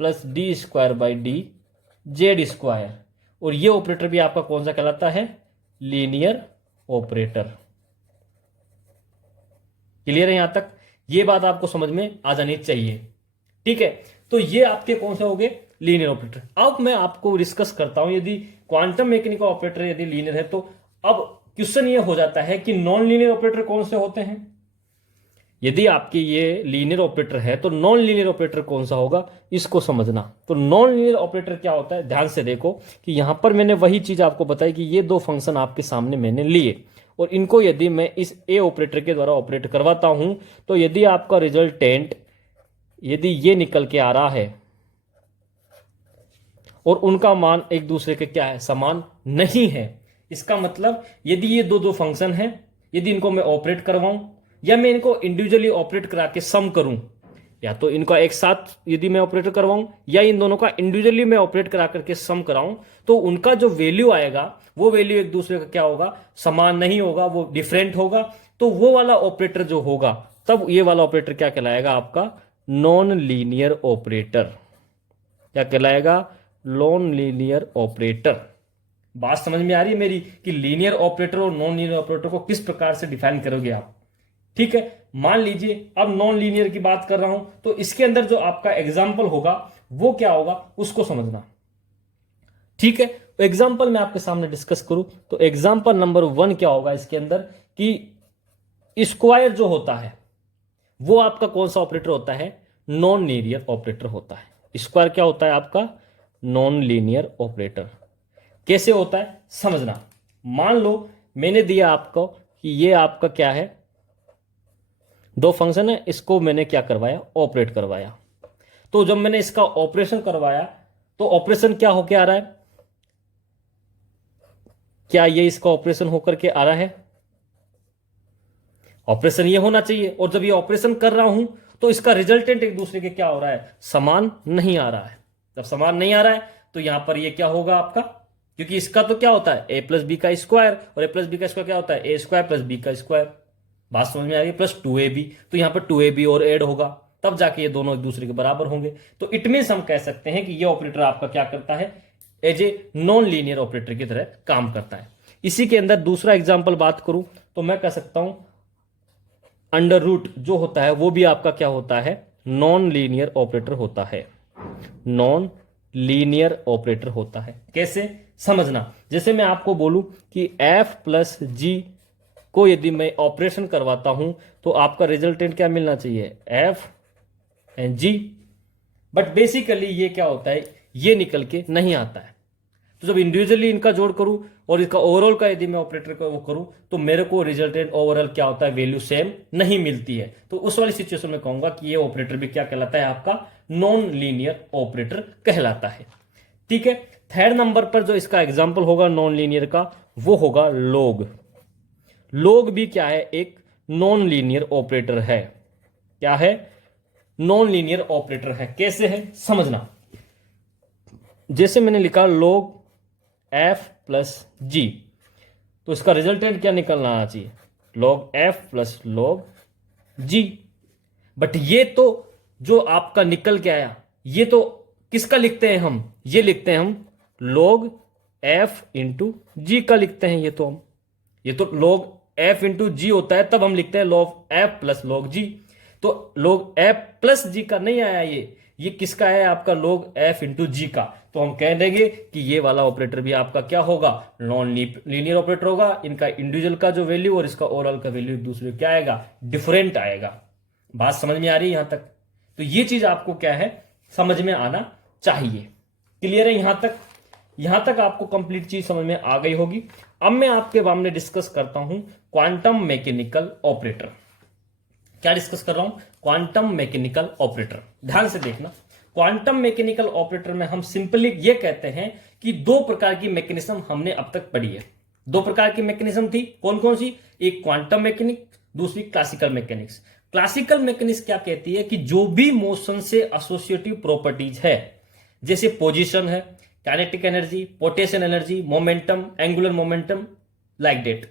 plus d square by d z square. और ये ऑपरेटर भी आपका कौन सा कहलाता है, लीनियर ऑपरेटर। क्लियर है यहां तक, ये बात आपको समझ में आ जानी चाहिए। ठीक है, तो ये आपके कौन से हो गए, लीनियर ऑपरेटर। अब मैं आपको डिस्कस करता हूं, यदि क्वांटम मैकेनिकल ऑपरेटर यदि लीनियर है तो अब क्वेश्चन ये हो जाता है कि नॉन लीनियर ऑपरेटर कौन से होते हैं। यदि आपके ये लीनियर ऑपरेटर है तो नॉन लीनियर ऑपरेटर कौन सा होगा, इसको समझना। तो नॉन लीनियर ऑपरेटर क्या होता है, ध्यान से देखो कि यहां पर मैंने वही चीज आपको बताई कि ये दो फंक्शन आपके सामने मैंने लिए और इनको यदि मैं इस ए ऑपरेटर के द्वारा ऑपरेट करवाता हूं तो यदि आपका रिजल्टेंट यदि ये निकल के आ रहा है और उनका मान एक दूसरे के क्या है, समान नहीं है, इसका मतलब यदि ये दो दो फंक्शन हैं, यदि इनको मैं ऑपरेट करवाऊं या मैं इनको इंडिविजुअली ऑपरेट करा के सम करूं, या तो इनका एक साथ यदि मैं ऑपरेटर करवाऊं या इन दोनों का इंडिविजुअली मैं ऑपरेट करा करके सम कराऊं, तो उनका जो वैल्यू आएगा वो वैल्यू एक दूसरे का क्या होगा, समान नहीं होगा, वो डिफरेंट होगा। तो वो वाला ऑपरेटर जो होगा तब ये वाला ऑपरेटर क्या कहलाएगा, आपका नॉन लीनियर ऑपरेटर। क्या कहलाएगा, नॉन लीनियर ऑपरेटर। बात समझ में आ रही है मेरी कि लीनियर ऑपरेटर और नॉन लीनियर ऑपरेटर को किस प्रकार से डिफाइन करोगे आप। ठीक है, मान लीजिए अब नॉन लीनियर की बात कर रहा हूं तो इसके अंदर जो आपका एग्जाम्पल होगा वो क्या होगा उसको समझना। ठीक है, तो एग्जाम्पल मैं आपके सामने डिस्कस करूं तो एग्जाम्पल नंबर 1 क्या होगा इसके अंदर कि स्क्वायर जो होता है वो आपका कौन सा ऑपरेटर होता है, नॉन लीनियर ऑपरेटर होता है। स्क्वायर क्या होता है आपका, नॉन लीनियर ऑपरेटर। कैसे होता है समझना। मान लो मैंने दिया आपको कि ये आपका क्या है, दो फंक्शन है, इसको मैंने क्या करवाया, ऑपरेट करवाया। तो जब मैंने इसका ऑपरेशन करवाया तो ऑपरेशन क्या होके आ रहा है, क्या ये इसका ऑपरेशन होकर के आ रहा है, ऑपरेशन ये होना चाहिए। और जब ये ऑपरेशन कर रहा हूं तो इसका रिजल्टेंट एक दूसरे के क्या हो रहा है, समान नहीं आ रहा है। जब समान नहीं आ रहा है तो यहां पर ये क्या होगा आपका, क्योंकि इसका तो क्या होता है ए प्लस बी का स्क्वायर और ए प्लस बी का स्क्वायर क्या होता है, ए स्क्वायर प्लस बी का स्क्वायर। बात समझ में आ रही है, प्लस 2ab, तो यहां पर 2ab और ऐड होगा तब जाके ये दोनों एक दूसरे के बराबर होंगे। तो इट मींस हम कह सकते हैं कि ये ऑपरेटर आपका क्या करता है, as a non linear operator की तरह काम करता है। इसी के अंदर दूसरा एग्जाम्पल बात करूं तो मैं कह सकता हूं अंडर रूट जो होता है वो भी आपका क्या होता है, नॉन लीनियर ऑपरेटर होता है। नॉन लीनियर ऑपरेटर होता है। कैसे समझना, जैसे मैं आपको बोलूं कि f प्लस जी को यदि मैं ऑपरेशन करवाता हूं तो आपका रिजल्टेंट क्या मिलना चाहिए, f and g। But basically ये क्या होता है, ये निकल के नहीं आता है। तो जब इंडिविजुअली इनका जोड़ करूं और इसका ओवरऑल का यदि मैं ऑपरेटर का वो करूं तो मेरे को रिजल्टेंट ओवरऑल क्या होता है, वैल्यू सेम नहीं मिलती है। तो उस वाली सिचुएशन में कहूंगा कि ये ऑपरेटर भी क्या कहलाता है, आपका नॉन लीनियर ऑपरेटर कहलाता है। ठीक है। थर्ड नंबर पर जो इसका एग्जाम्पल होगा नॉन लीनियर का, वो होगा लॉग। लॉग भी क्या है, एक नॉन लीनियर ऑपरेटर है। क्या है, नॉन लीनियर ऑपरेटर है। कैसे है समझना, जैसे मैंने लिखा log f प्लस जी, तो इसका रिजल्टेंट क्या निकलना आना चाहिए, log f plus log g। But ये तो जो आपका निकल के आया, ये तो किसका लिखते हैं हम, ये लिखते हैं हम log f इंटू जी का लिखते हैं। ये तो log f इंटू जी होता है, तब हम लिखते हैं log f plus log g। तो log f प्लस जी का नहीं आया, ये किसका है, आपका log f इंटू जी का। तो हम कह देंगे कि ये वाला ऑपरेटर भी आपका क्या होगा, नॉन लीनियर ऑपरेटर होगा। इनका इंडिविजुअल का जो वैल्यू और इसका ओवरऑल का वैल्यू एक दूसरे क्या आएगा, डिफरेंट आएगा। बात समझ में आ रही है यहां तक? तो ये चीज आपको क्या है, समझ में आना चाहिए। क्लियर है यहां तक आपको कंप्लीट चीज समझ में आ गई होगी। अब मैं आपके सामने डिस्कस करता हूं क्वांटम मैकेनिकल ऑपरेटर। क्या डिस्कस कर रहा हूं, क्वांटम मैकेनिकल ऑपरेटर। ध्यान से देखना, क्वांटम मैकेनिकल ऑपरेटर में हम सिंपली ये कहते हैं कि दो प्रकार की मैकेनिज्म हमने अब तक पढ़ी है। दो प्रकार की मैकेनिज्म थी, कौन कौन सी, एक क्वांटम मैकेनिक, दूसरी क्लासिकल मैकेनिक्स। क्लासिकल मैकेनिक्स क्या कहती है कि जो भी मोशन से एसोसिएटिव प्रॉपर्टीज है, जैसे पोजीशन है, kinetic energy, potential energy, momentum, angular momentum, like that.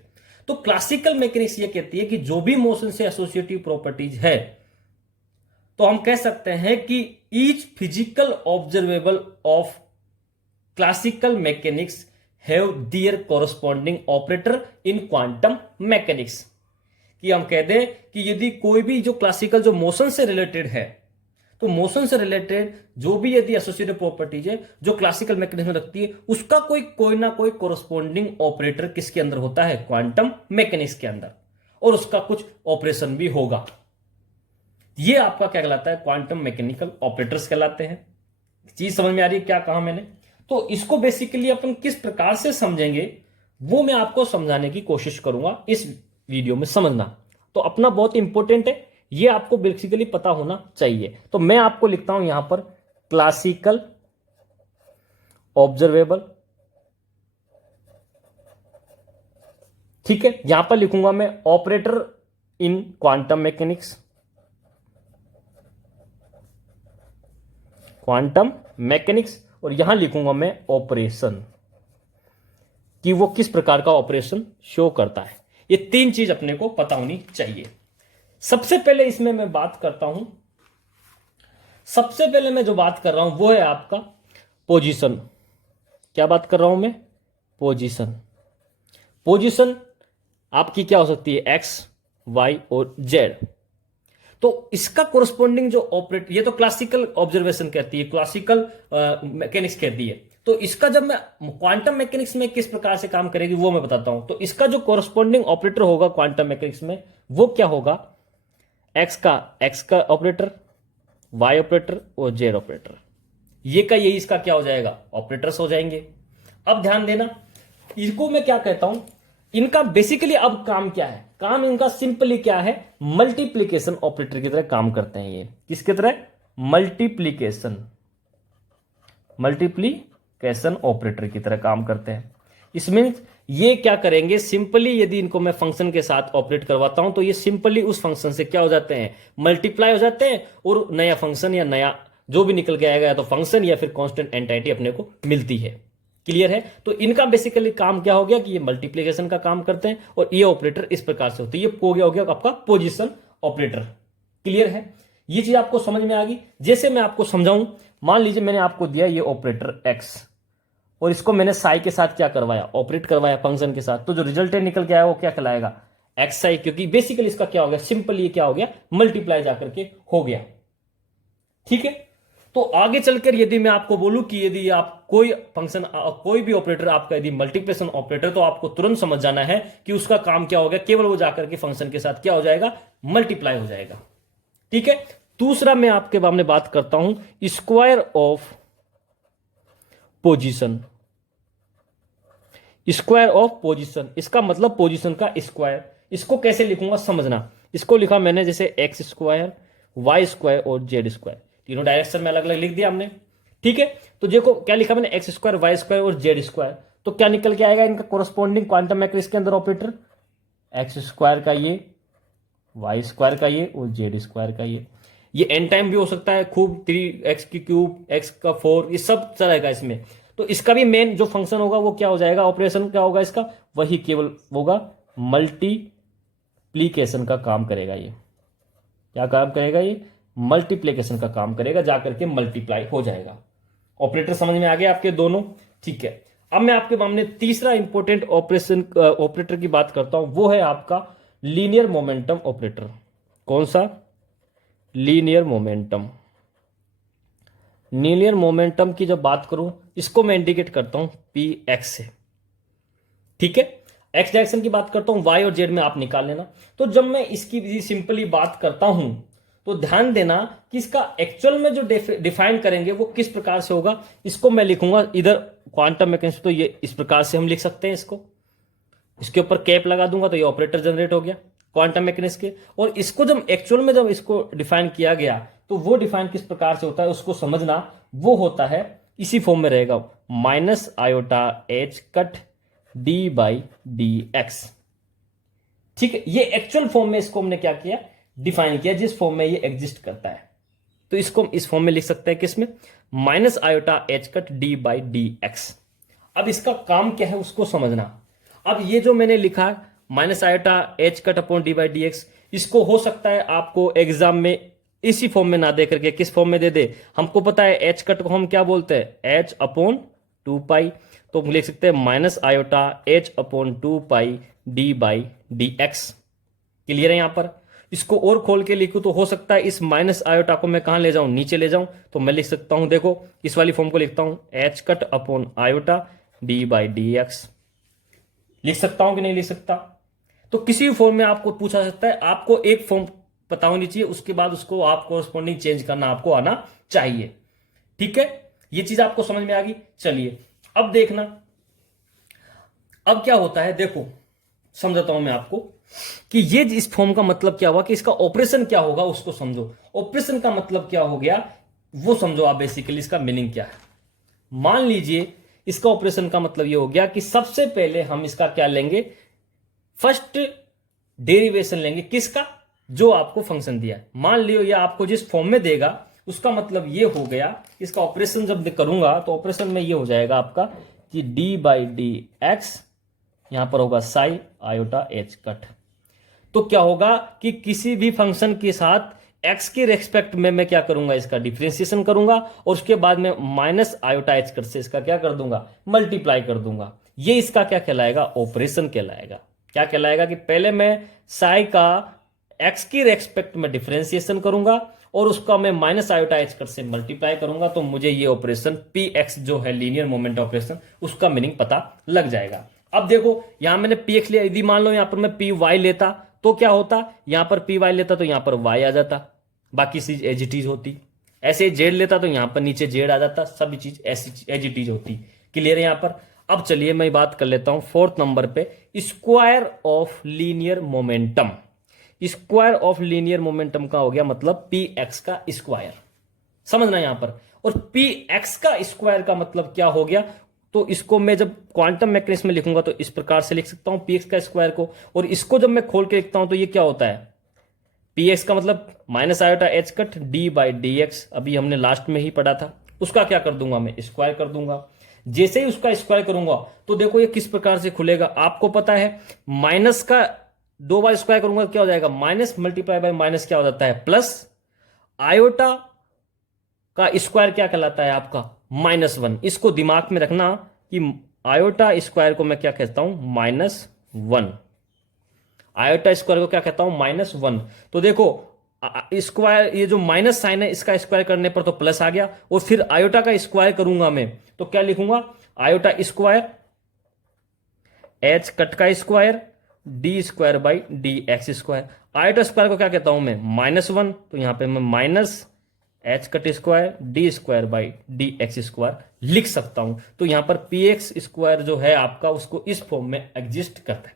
तो क्लासिकल मैकेनिक्स ये कहती है कि जो भी मोशन से एसोसिएटिव प्रॉपर्टीज है, तो हम कह सकते हैं कि each physical observable of classical mechanics have their corresponding operator in quantum mechanics. कि हम कह दें कि यदि कोई भी जो क्लासिकल जो मोशन से रिलेटेड है, तो मोशन से रिलेटेड जो भी यदि एसोसिएटिव प्रॉपर्टीज है जो क्लासिकल मैकेनिज्म में रखती है, उसका कोई ना कोई कोरस्पॉन्डिंग ऑपरेटर किसके अंदर होता है, क्वांटम मैकेनिक्स के अंदर, और उसका कुछ ऑपरेशन भी होगा। ये आपका क्या कहलाता है, क्वांटम मैकेनिकल ऑपरेटर्स कहलाते हैं। चीज समझ में आ रही है क्या कहा मैंने? तो इसको बेसिकली अपन किस प्रकार से समझेंगे, वो मैं आपको समझाने की कोशिश करूंगा इस वीडियो में। समझना तो अपना बहुत इंपॉर्टेंट है, ये आपको बेसिकली पता होना चाहिए। तो मैं आपको लिखता हूं यहां पर क्लासिकल ऑब्जर्वेबल, ठीक है। यहां पर लिखूंगा मैं ऑपरेटर इन क्वांटम मैकेनिक्स, क्वांटम मैकेनिक्स, और यहां लिखूंगा मैं ऑपरेशन, कि वो किस प्रकार का ऑपरेशन शो करता है। ये तीन चीज अपने को पता होनी चाहिए। सबसे पहले इसमें मैं बात करता हूं, सबसे पहले मैं जो बात कर रहा हूं वो है आपका पोजीशन। क्या बात कर रहा हूं मैं, पोजीशन। पोजीशन आपकी क्या हो सकती है, एक्स, वाई और जेड। तो इसका कोरस्पॉन्डिंग जो ऑपरेट, ये तो क्लासिकल ऑब्जर्वेशन कहती है, क्लासिकल मैकेनिक्स कहती है। तो इसका जब मैं क्वांटम मैकेनिक्स में किस प्रकार से काम करेगी वो मैं बताता हूं। तो इसका जो कोरस्पॉन्डिंग ऑपरेटर होगा क्वांटम मैकेनिक्स में, वो क्या होगा, एक्स का ऑपरेटर, वाई ऑपरेटर और जेड ऑपरेटर। ये का यही इसका क्या हो जाएगा, ऑपरेटर्स हो जाएंगे। अब ध्यान देना, इसको मैं क्या कहता हूं, इनका बेसिकली अब काम क्या है, काम इनका सिंपली क्या है, मल्टीप्लीकेशन ऑपरेटर की तरह काम करते हैं। ये किसकी तरह, मल्टीप्लीकेशन ऑपरेटर की तरह काम करते हैं। इसमें ये क्या करेंगे, सिंपली यदि इनको मैं फंक्शन के साथ ऑपरेट करवाता हूं, तो ये सिंपली उस फंक्शन से क्या हो जाते हैं, मल्टीप्लाई हो जाते हैं, और नया फंक्शन या नया जो भी निकल के आएगा, या तो फंक्शन या फिर कांस्टेंट एंटिटी अपने को मिलती है। क्लियर है? तो इनका बेसिकली काम क्या हो गया कि ये मल्टीप्लिकेशन का काम करते हैं, और ये ऑपरेटर इस प्रकार से होते हैं। ये हो गया आपका पोजीशन ऑपरेटर। क्लियर है? ये चीज आपको समझ में आ गई। जैसे मैं आपको समझाऊं, मान लीजिए मैंने आपको दिया ये ऑपरेटर एक्स, और इसको मैंने साई के साथ क्या करवाया, ऑपरेट करवाया फंक्शन के साथ, तो जो रिजल्टेंट निकल के आया वो क्या कहलाएगा, एक्स साई, क्योंकि बेसिकली इसका क्या हो गया, सिंपल ये क्या हो गया, मल्टीप्लाई जाकर के हो गया। ठीक है? तो आगे चलकर यदि मैं आपको बोलूं कि यदि आप कोई फंक्शन, कोई भी ऑपरेटर आपका यदि मल्टीप्लिकेशन ऑपरेटर, तो आपको तुरंत समझ जाना है कि उसका काम क्या हो गया, केवल वो जाकर के फंक्शन के साथ क्या हो जाएगा, मल्टीप्लाई हो जाएगा। ठीक है? दूसरा मैं आपके सामने बात करता हूं square of position. Square of position, इसका मतलब पोजीशन का स्क्वायर। इसको कैसे लिखूंगा समझना। इसको लिखा मैंने जैसे एक्स स्क्वायर, वाई स्क्वायर और जेड स्क्वायर, तीनों डायरेक्शन में अलग अलग लिख दिया हमने। ठीक है, तो देखो क्या लिखा मैंने, एक्स स्क्वायर वाई स्क्वायर और जेड स्क्वायर, तो क्या निकल के आएगा इनका कोरस्पॉन्डिंग क्वांटम मैकेनिक्स के अंदर ऑपरेटर, एक्स स्क्वायर का ये, वाई स्क्वायर का ये और जेड स्क्वायर का ये एन टाइम भी हो सकता है खूब, 3x की क्यूब, x का 4, ये सब चलेगा इसमें। तो इसका भी मेन जो फंक्शन होगा वो क्या हो जाएगा, ऑपरेशन क्या होगा इसका, वही केवल होगा मल्टीप्लीकेशन का काम करेगा। ये क्या काम करेगा, ये मल्टीप्लीकेशन का काम करेगा, जाकर के मल्टीप्लाई हो जाएगा। ऑपरेटर समझ में आ गया आपके दोनों, ठीक है। अब मैं आपके सामने तीसरा इंपॉर्टेंट ऑपरेटर की बात करता हूं, वो है आपका लीनियर मोमेंटम ऑपरेटर। कौन सा, लीनियर मोमेंटम। लीनियर मोमेंटम की जब बात करूं, इसको मैं इंडिकेट करता हूं पी एक्स से, ठीक है। एक्स डायरेक्शन की बात करता हूं, वाई और जेड में आप निकाल लेना। तो जब मैं इसकी सिंपली बात करता हूं तो ध्यान देना कि इसका एक्चुअल में जो डिफाइन करेंगे वो किस प्रकार से होगा। इसको मैं लिखूंगा इधर क्वांटम मैकेनिक्स, तो ये इस प्रकार से हम लिख सकते हैं इसको, इसके ऊपर कैप लगा दूंगा तो ये ऑपरेटर जनरेट हो गया क्वांटम मैकेनिक्स के। और इसको जब एक्चुअल में जब इसको डिफाइन किया गया तो वो डिफाइन किस प्रकार से होता है उसको समझना, वो होता है इसी फॉर्म में रहेगा, minus iota h cut d by d x, ठीक है। ये एक्चुअल फॉर्म में इसको हमने क्या किया, डिफाइन किया, जिस फॉर्म में ये एग्जिस्ट करता है। तो इसको हम इस फॉर्म में लिख सकते हैं, किसमें, minus iota h cut d by d x. अब इसका काम क्या है उसको समझना। अब ये जो मैंने लिखा minus iota h cut upon D by d x, इसको हो सकता है आपको एग्जाम में इसी फॉर्म में ना दे करके किस फॉर्म में दे दे। हमको पता है एच कट को हम क्या बोलते हैं, एच अपॉन 2 पाई, तो हम लिख सकते हैं minus iota H upon 2 pi D by d x. Clear है यहां पर। इसको और खोल के लिखूं तो हो सकता है इस माइनस आयोटा को मैं कहां ले जाऊं, नीचे ले जाऊं, तो मैं लिख सकता हूं, देखो इस वाली फॉर्म को लिखता हूं, H cut upon iota D by d x. लिख सकता हूं कि नहीं लिख सकता। तो किसी भी फॉर्म में आपको पूछा सकता है, आपको एक फॉर्म पता होनी चाहिए, उसके बाद उसको आप कोरस्पॉन्डिंग चेंज करना आपको आना चाहिए, ठीक है। ये चीज आपको समझ में आ गई। चलिए अब देखना, अब क्या होता है, देखो समझाता हूं मैं आपको कि ये इस फॉर्म का मतलब क्या हुआ, कि इसका ऑपरेशन क्या होगा उसको समझो। ऑपरेशन का मतलब क्या हो गया वो समझो आप, बेसिकली इसका मीनिंग क्या है। मान लीजिए इसका ऑपरेशन का मतलब ये हो गया कि सबसे पहले हम इसका क्या लेंगे, फर्स्ट डेरिवेशन लेंगे, किसका, जो आपको फंक्शन दिया है। मान लियो ये आपको जिस फॉर्म में देगा उसका मतलब ये हो गया, इसका ऑपरेशन जब करूंगा तो ऑपरेशन में ये हो जाएगा आपका कि डी बाई डी एक्स, यहां पर होगा साई आयोटा एच कट। तो क्या होगा कि किसी भी फंक्शन के साथ x के रेस्पेक्ट में मैं क्या करूंगा, इसका डिफरेंशिएशन करूंगा और उसके बाद में माइनस आयोटा एच कट से इसका क्या कर दूंगा, मल्टीप्लाई कर दूंगा। ये इसका क्या कहलाएगा, ऑपरेशन कहलाएगा। क्या कहलाएगा कि पहले मैं साई का x की रेस्पेक्ट में डिफरेंशिएशन करूंगा और उसका मैं माइनस आयोटा एच कट से मल्टीप्लाई करूंगा, तो मुझे ये ऑपरेशन पी एक्स जो है लीनियर मोमेंट ऑपरेशन, उसका मीनिंग पता लग जाएगा। अब देखो यहां मैंने पी एक्स लिया, यदि मान लो यहां पर मैं पी वाई लेता तो क्या होता, यहां पर पी वाई लेता तो यहां पर वाई आ जाता, बाकी चीज एज इट इज होती। ऐसे जेड लेता तो यहां पर नीचे जेड आ जाता, सभी चीज ऐसी एज इट इज होती। क्लियर है यहां पर। अब चलिए मैं बात कर लेता हूं फोर्थ नंबर पे, square of linear momentum. Square of linear momentum का हो गया मतलब पी एक्स का स्क्वायर, समझना यहां पर। और पी एक्स का स्क्वायर का मतलब क्या हो गया, तो इसको मैं जब क्वांटम मैकेनिक्स में लिखूंगा तो इस प्रकार से लिख सकता हूं पी एक्स का स्क्वायर को, और इसको जब मैं खोल के लिखता हूं तो ये क्या होता है, पी एक्स का मतलब minus iota h cut d by d x, अभी हमने लास्ट में ही पढ़ा था। उसका क्या कर दूंगा मैं, स्क्वायर कर दूंगा। जैसे ही उसका स्क्वायर करूंगा तो देखो ये किस प्रकार से खुलेगा, आपको पता है माइनस का 2 बार स्क्वायर करूंगा क्या हो जाएगा, माइनस मल्टीप्लाई बाय माइनस क्या हो जाता है, प्लस। आयोटा का स्क्वायर क्या कहलाता है आपका, -1। इसको दिमाग में रखना कि आयोटा स्क्वायर को मैं क्या कहता हूं, -1। आयोटा स्क्वायर को क्या कहता हूं, -1। तो देखो स्क्वायर, ये जो माइनस साइन है इसका स्क्वायर करने पर तो प्लस आ गया, और फिर आयोटा का स्क्वायर करूंगा मैं तो क्या लिखूंगा, आयोटा स्क्वायर एच कट का square D square by d x square. Iota square को क्या कहता हूं मैं, -1, तो यहां पे मैं minus h cut square D square by d x square लिख सकता हूं। तो यहां पर पी एक्स स्क्वायर जो है आपका, उसको इस फॉर्म में एग्जिस्ट करता है।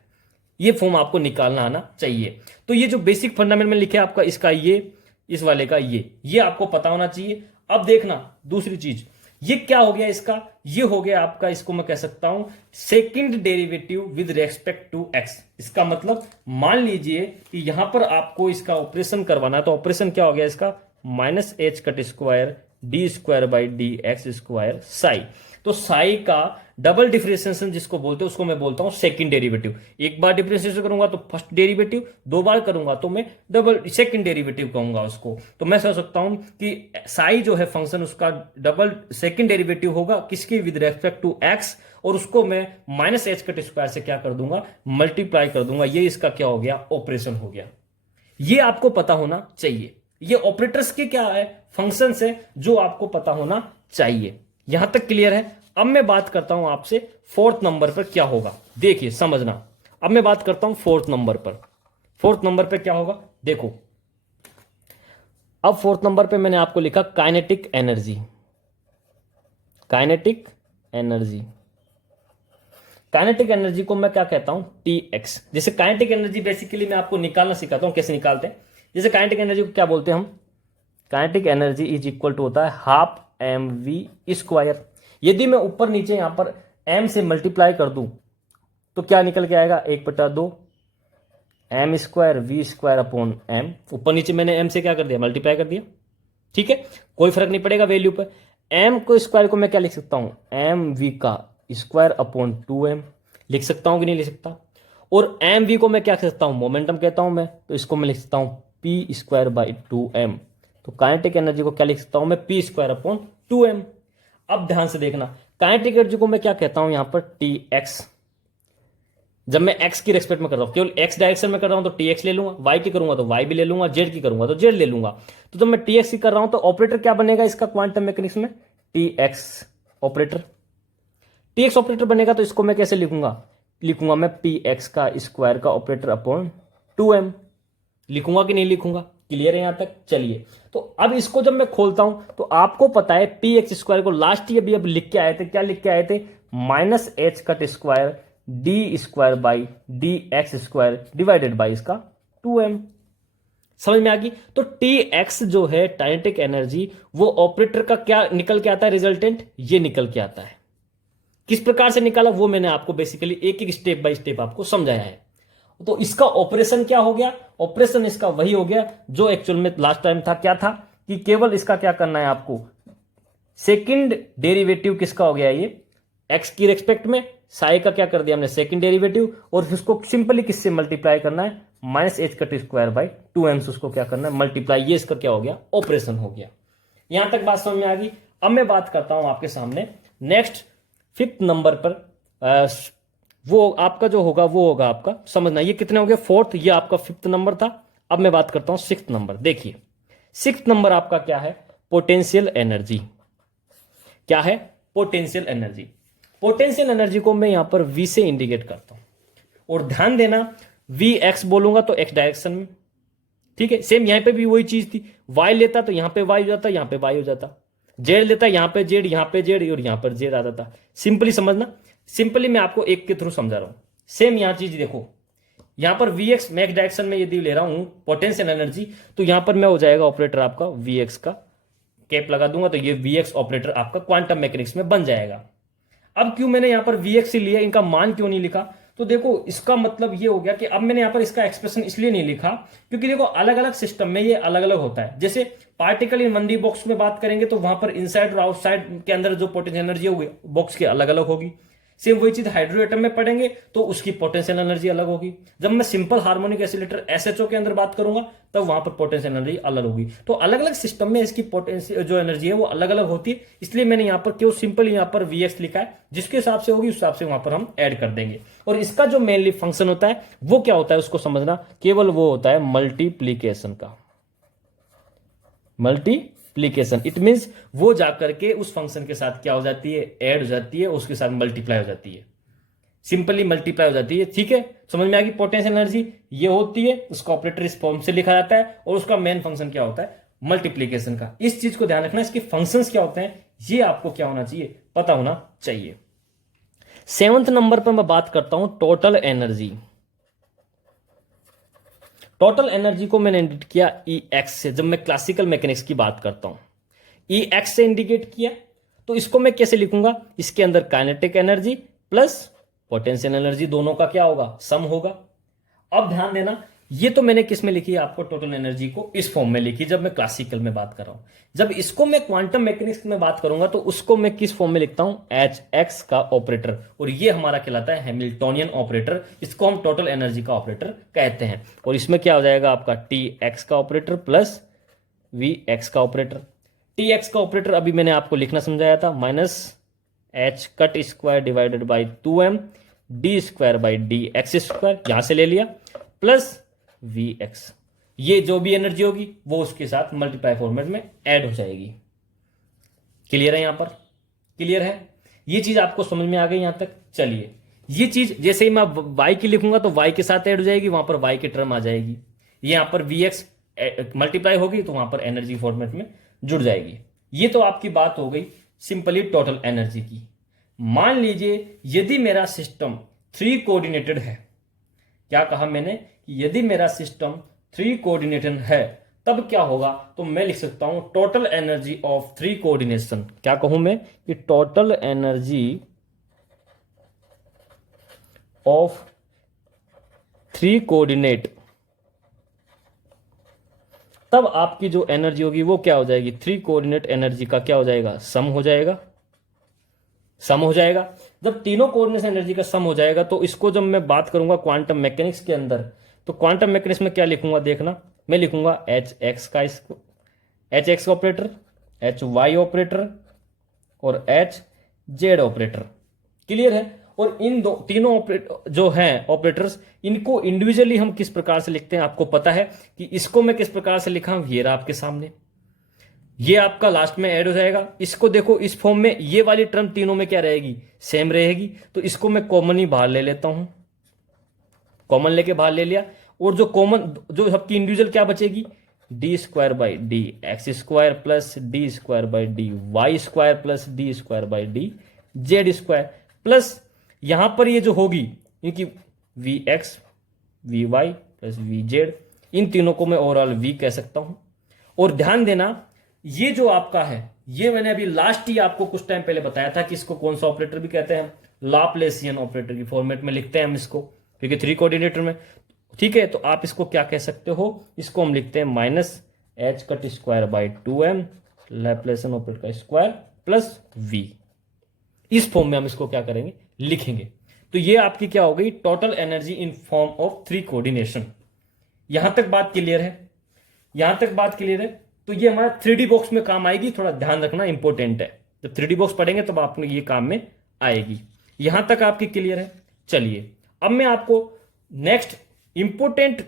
ये फॉर्म आपको निकालना आना चाहिए। तो ये जो बेसिक फंडामेंटल में लिखे आपका, इसका ये, इस वाले का ये आपको पता होना चाहिए। अब देखना दूसरी चीज, ये क्या हो गया इसका, ये हो गया आपका, इसको मैं कह सकता हूं second derivative with respect to x. इसका मतलब मान लीजिए कि यहां पर आपको इसका ऑपरेशन करवाना है, तो ऑपरेशन क्या हो गया इसका, minus h cut square D square by d x square Sai. तो साई का डबल डिफरेंशिएशन जिसको बोलते हैं उसको मैं बोलता हूं सेकंड डेरिवेटिव। एक बार डिफरेंशिएशन करूंगा तो फर्स्ट डेरिवेटिव, दो बार करूंगा तो मैं डबल सेकंड डेरिवेटिव कहूंगा उसको। तो मैं समझ सकता हूं कि साई जो है फंक्शन उसका डबल सेकंड डेरिवेटिव होगा किसकी, विद रेस्पेक्ट टू एक्स, और उसको मैं माइनस एच कट स्क्वायर से क्या कर दूंगा, मल्टीप्लाई कर दूंगा। ये इसका क्या हो गया, ऑपरेशन हो गया। ये आपको पता होना चाहिए। ये ऑपरेटर्स के क्या है, फंक्शंस है जो आपको पता होना चाहिए। यहां तक क्लियर है। अब मैं बात करता हूं आपसे फोर्थ नंबर पर क्या होगा, देखिए समझना। अब मैं बात करता हूं फोर्थ नंबर पर। फोर्थ नंबर पर क्या होगा, देखो। अब फोर्थ नंबर पे मैंने आपको लिखा kinetic energy. Kinetic energy, kinetic energy को मैं क्या कहता हूं, टी एक्स। जैसे काइनेटिक एनर्जी बेसिकली मैं आपको निकालना सिखाता हूं, कैसे निकालते हैं। जैसे काइनेटिक एनर्जी को क्या बोलते हैं हम, kinetic energy is equal to होता है हाफ एम वी स्क्वायर। यदि मैं ऊपर नीचे यहां पर एम से मल्टीप्लाई कर दूं तो क्या निकल के आएगा, 1/2 m square v square upon m. ऊपर नीचे मैंने एम से क्या कर दिया, मल्टीप्लाई कर दिया, ठीक है, कोई फर्क नहीं पड़ेगा वैल्यू पर। एम को स्क्वायर को मैं क्या लिख सकता हूं, एम वी का स्क्वायर अपॉन 2m लिख सकता हूं कि नहीं लिख सकता। और एम वी को मैं क्या कह सकता हूं, मोमेंटम कहता हूं मैं, तो इसको मैं लिख सकता हूं पी स्क्वायर बाई 2m। तो काइनेटिक एनर्जी को क्या लिख सकता हूं मैं, पी स्क्वायर अपॉन 2m। अब ध्यान से देखना, काइनेटिक एनर्जी को मैं क्या कहता हूं यहां पर, टी एक्स। जब मैं x की रेस्पेक्ट में कर रहा हूं, केवल x डायरेक्शन में कर रहा हूं तो tx ले लूंगा, y की करूंगा तो y भी ले लूंगा, z की करूंगा तो z ले लूंगा। तो जब मैं tx की कर रहा हूं तो ऑपरेटर क्या बनेगा इसका क्वांटम मैकेनिक्स में, tx ऑपरेटर। tx ऑपरेटर बनेगा तो इसको मैं कैसे लिखूंगा, लिखूंगा मैं px का स्क्वायर का ऑपरेटर अपॉन 2m। लिखूंगा कि नहीं लिखूंगा, क्लियर है यहां तक। चलिए, तो अब इसको जब मैं खोलता हूं तो आपको पता है पी एक्स स्क्वायर को लास्ट ही अभी अब लिख के आए थे, क्या लिख के आए थे, minus h cut square D square by d x square divided by इसका 2m। समझ में आ गई। तो टी एक्स जो है काइनेटिक एनर्जी, वो ऑपरेटर का क्या निकल के आता है, रिजल्टेंट ये निकल के आता है। किस प्रकार से निकाला वो मैंने आपको बेसिकली एक एक स्टेप बाय स्टेप आपको समझाया है। तो इसका ऑपरेशन क्या हो गया, ऑपरेशन इसका वही हो गया जो एक्चुअल में लास्ट टाइम था। क्या था कि केवल इसका क्या करना है आपको, सेकंड डेरिवेटिव किसका हो गया, ये एक्स की रेस्पेक्ट में साई का क्या कर दिया हमने, सेकंड डेरिवेटिव, और उसको सिंपली किससे मल्टीप्लाई करना है, minus h cut square by 2m से उसको क्या करना है, मल्टीप्लाई। ये इसका क्या हो गया, ऑपरेशन हो गया। यहां तक बात समझ में आ गई। अब मैं बात करता हूं आपके सामने नेक्स्ट फिफ्थ नंबर पर। वो आपका जो होगा वो होगा आपका, समझना ये कितने हो गए, फोर्थ, ये आपका फिफ्थ नंबर था। अब मैं बात करता हूं सिक्स्थ नंबर। देखिए सिक्स्थ नंबर आपका क्या है, पोटेंशियल एनर्जी। क्या है, पोटेंशियल एनर्जी। पोटेंशियल एनर्जी को मैं यहां पर V से इंडिकेट करता हूं, और ध्यान देना वी एक्स बोलूंगा तो x डायरेक्शन में, ठीक है। सेम यहां पे भी वही चीज थी, y लेता तो यहां पे y हो जाता, यहां पे y हो जाता, z लेता यहां पे z, यहां पे z और यहां पर z आ जाता। सिंपली समझना, सिंपली मैं आपको एक के थ्रू समझा रहा हूं। सेम यहां चीज देखो, यहां पर Vx मैं x डायरेक्शन में यदि ले रहा हूं पोटेंशियल एनर्जी, तो यहां पर मैं हो जाएगा ऑपरेटर आपका Vx का कैप लगा दूंगा, तो ये Vx ऑपरेटर आपका क्वांटम मैकेनिक्स में बन जाएगा। अब क्यों मैंने यहां पर Vx लिया, इनका मान क्यों नहीं लिखा, तो देखो इसका मतलब ये हो गया कि अब मैंने यहां पर इसका एक्सप्रेशन इसलिए नहीं लिखा क्योंकि देखो अलग अलग सिस्टम में ये अलग अलग होता है। जैसे पार्टिकल इन 1D बॉक्स में बात करेंगे तो वहां पर इनसाइड और आउटसाइड के अंदर जो पोटेंशियल एनर्जी होगी बॉक्स की अलग अलग होगी। सेम वही चीज हाइड्रो एटम में पढ़ेंगे तो उसकी पोटेंशियल एनर्जी अलग होगी। जब मैं सिंपल हार्मोनिक एसिलेटर SHO के अंदर बात करूंगा तब वहां पर पोटेंशियल एनर्जी अलग होगी। तो अलग अलग सिस्टम में इसकी पोटेंशियल जो एनर्जी है वो अलग अलग होती है, इसलिए मैंने यहां पर क्यों सिंपल यहां पर Vx लिखा है, जिसके हिसाब से होगी उस हिसाब से वहां पर हम ऐड कर देंगे। और इसका जो मेनली फंक्शन होता है वो क्या होता है उसको समझना, केवल वो होता है मल्टीप्लीकेशन का, मल्टीप्लीकेशन। इट मींस वो जाकर के उस फंक्शन के साथ क्या हो जाती है, ऐड हो जाती है, उसके साथ मल्टीप्लाई हो जाती है, सिंपली मल्टीप्लाई हो जाती है। ठीक है, समझ में आ गई। पोटेंशियल एनर्जी ये होती है, उसका ऑपरेटर इस फॉर्म से लिखा जाता है, और उसका मेन फंक्शन क्या होता है, मल्टीप्लीकेशन का। इस चीज को ध्यान रखना, इसके फंक्शंस क्या होते हैं ये आपको क्या होना चाहिए, पता होना चाहिए। सेवंथ नंबर पर मैं बात करता हूं टोटल एनर्जी। टोटल एनर्जी को मैंने इंडिकेट किया E x से। जब मैं क्लासिकल मैकेनिक्स की बात करता हूं E x से इंडिकेट किया, तो इसको मैं कैसे लिखूंगा, इसके अंदर kinetic energy plus potential energy दोनों का क्या होगा, सम होगा। अब ध्यान देना, ये तो मैंने किस में लिखी है, आपको टोटल एनर्जी को इस फॉर्म में लिखी जब मैं क्लासिकल में बात कर रहा हूं। जब इसको मैं क्वांटम मैकेनिक्स में बात करूंगा तो उसको मैं किस फॉर्म में लिखता हूं, एच एक्स का ऑपरेटर, और ये हमारा कहलाता है हैमिल्टोनियन ऑपरेटर। इसको हम टोटल एनर्जी का ऑपरेटर कहते हैं। और इसमें क्या हो जाएगा आपका टी एक्स का ऑपरेटर प्लस वी एक्स का ऑपरेटर। टी एक्स का ऑपरेटर अभी मैंने आपको लिखना समझाया था, minus h cut square divided by 2m D square by d x square, यहां से ले लिया, प्लस वी एक्स। ये जो भी एनर्जी होगी वो उसके साथ मल्टीप्लाई फॉर्मेट में ऐड हो जाएगी। क्लियर है, यहां पर क्लियर है, ये चीज आपको समझ में आ गई यहां तक। चलिए, ये चीज जैसे ही मैं y की लिखूंगा तो y के साथ ऐड हो जाएगी, वहां पर y की टर्म आ जाएगी, यहां पर वी एक्स मल्टीप्लाई होगी तो वहां पर एनर्जी फॉर्मेट में जुड़ जाएगी। ये तो आपकी बात हो गई सिंपली टोटल एनर्जी की। मान लीजिए यदि मेरा सिस्टम 3 कोऑर्डिनेटेड है, क्या कहा मैंने कि यदि मेरा सिस्टम 3 कोऑर्डिनेटेड है तब क्या होगा, तो मैं लिख सकता हूं टोटल एनर्जी ऑफ 3 कोऑर्डिनेशन। क्या कहूं मैं कि टोटल एनर्जी ऑफ 3 कोऑर्डिनेट, तब आपकी जो एनर्जी होगी वो क्या हो जाएगी, 3 कोऑर्डिनेट एनर्जी का क्या हो जाएगा, सम हो जाएगा। सम हो जाएगा, जब तीनों कोऑर्डिनेट एनर्जी का सम हो जाएगा तो इसको जब मैं बात करूंगा क्वांटम मैकेनिक्स के अंदर, तो क्वांटम मैकेनिक्स में क्या लिखूंगा, देखना, मैं लिखूंगा एच एक्स का, इसको H x operator, H y operator और एच जेड ऑपरेटर। क्लियर है। और इन तीनों ऑपरेटर जो हैं ऑपरेटर्स, इनको इंडिविजुअली हम किस प्रकार से लिखते हैं आपको पता है कि इसको मैं किस प्रकार से लिखा हूं, ये रहा आपके सामने, ये आपका लास्ट में ऐड हो जाएगा। इसको देखो इस फॉर्म में, ये वाली टर्म तीनों में क्या रहेगी, सेम रहेगी, तो इसको मैं कॉमन ही बाहर ले लेता हूं, कॉमन लेके बाहर ले लिया, और जो कॉमन जो सबकी इंडिविजुअल क्या बचेगी, d square by d x square plus d square by d y square plus d square by d z square, plus यहां पर ये जो होगी क्योंकि V x V y plus V z, इन तीनों को मैं ओवरऑल वी कह सकता हूं। और ध्यान देना, ये जो आपका है, ये मैंने अभी लास्ट ही आपको कुछ टाइम पहले बताया था कि इसको कौन सा ऑपरेटर भी कहते हैं, लाप्लेसियन ऑपरेटर की फॉर्मेट में लिखते हैं हम इसको, क्योंकि 3 कोऑर्डिनेटर में। ठीक है, तो आप इसको क्या कह सकते हो, इसको हम लिखते हैं minus h cut square by 2m Laplacian operator का स्क्वायर प्लस वी। इस फॉर्म में हम इसको क्या करेंगे, लिखेंगे। तो ये आपकी क्या हो गई, total energy in form of 3 coordination. यहां तक बात क्लियर है, यहां तक बात क्लियर है। तो ये हमारा 3D बॉक्स में काम आएगी, थोड़ा ध्यान रखना इंपॉर्टेंट है। जब 3D बॉक्स पढ़ेंगे तब आपने ये काम में आएगी। यहां तक आपकी क्लियर है। चलिए, अब मैं आपको नेक्स्ट इंपॉर्टेंट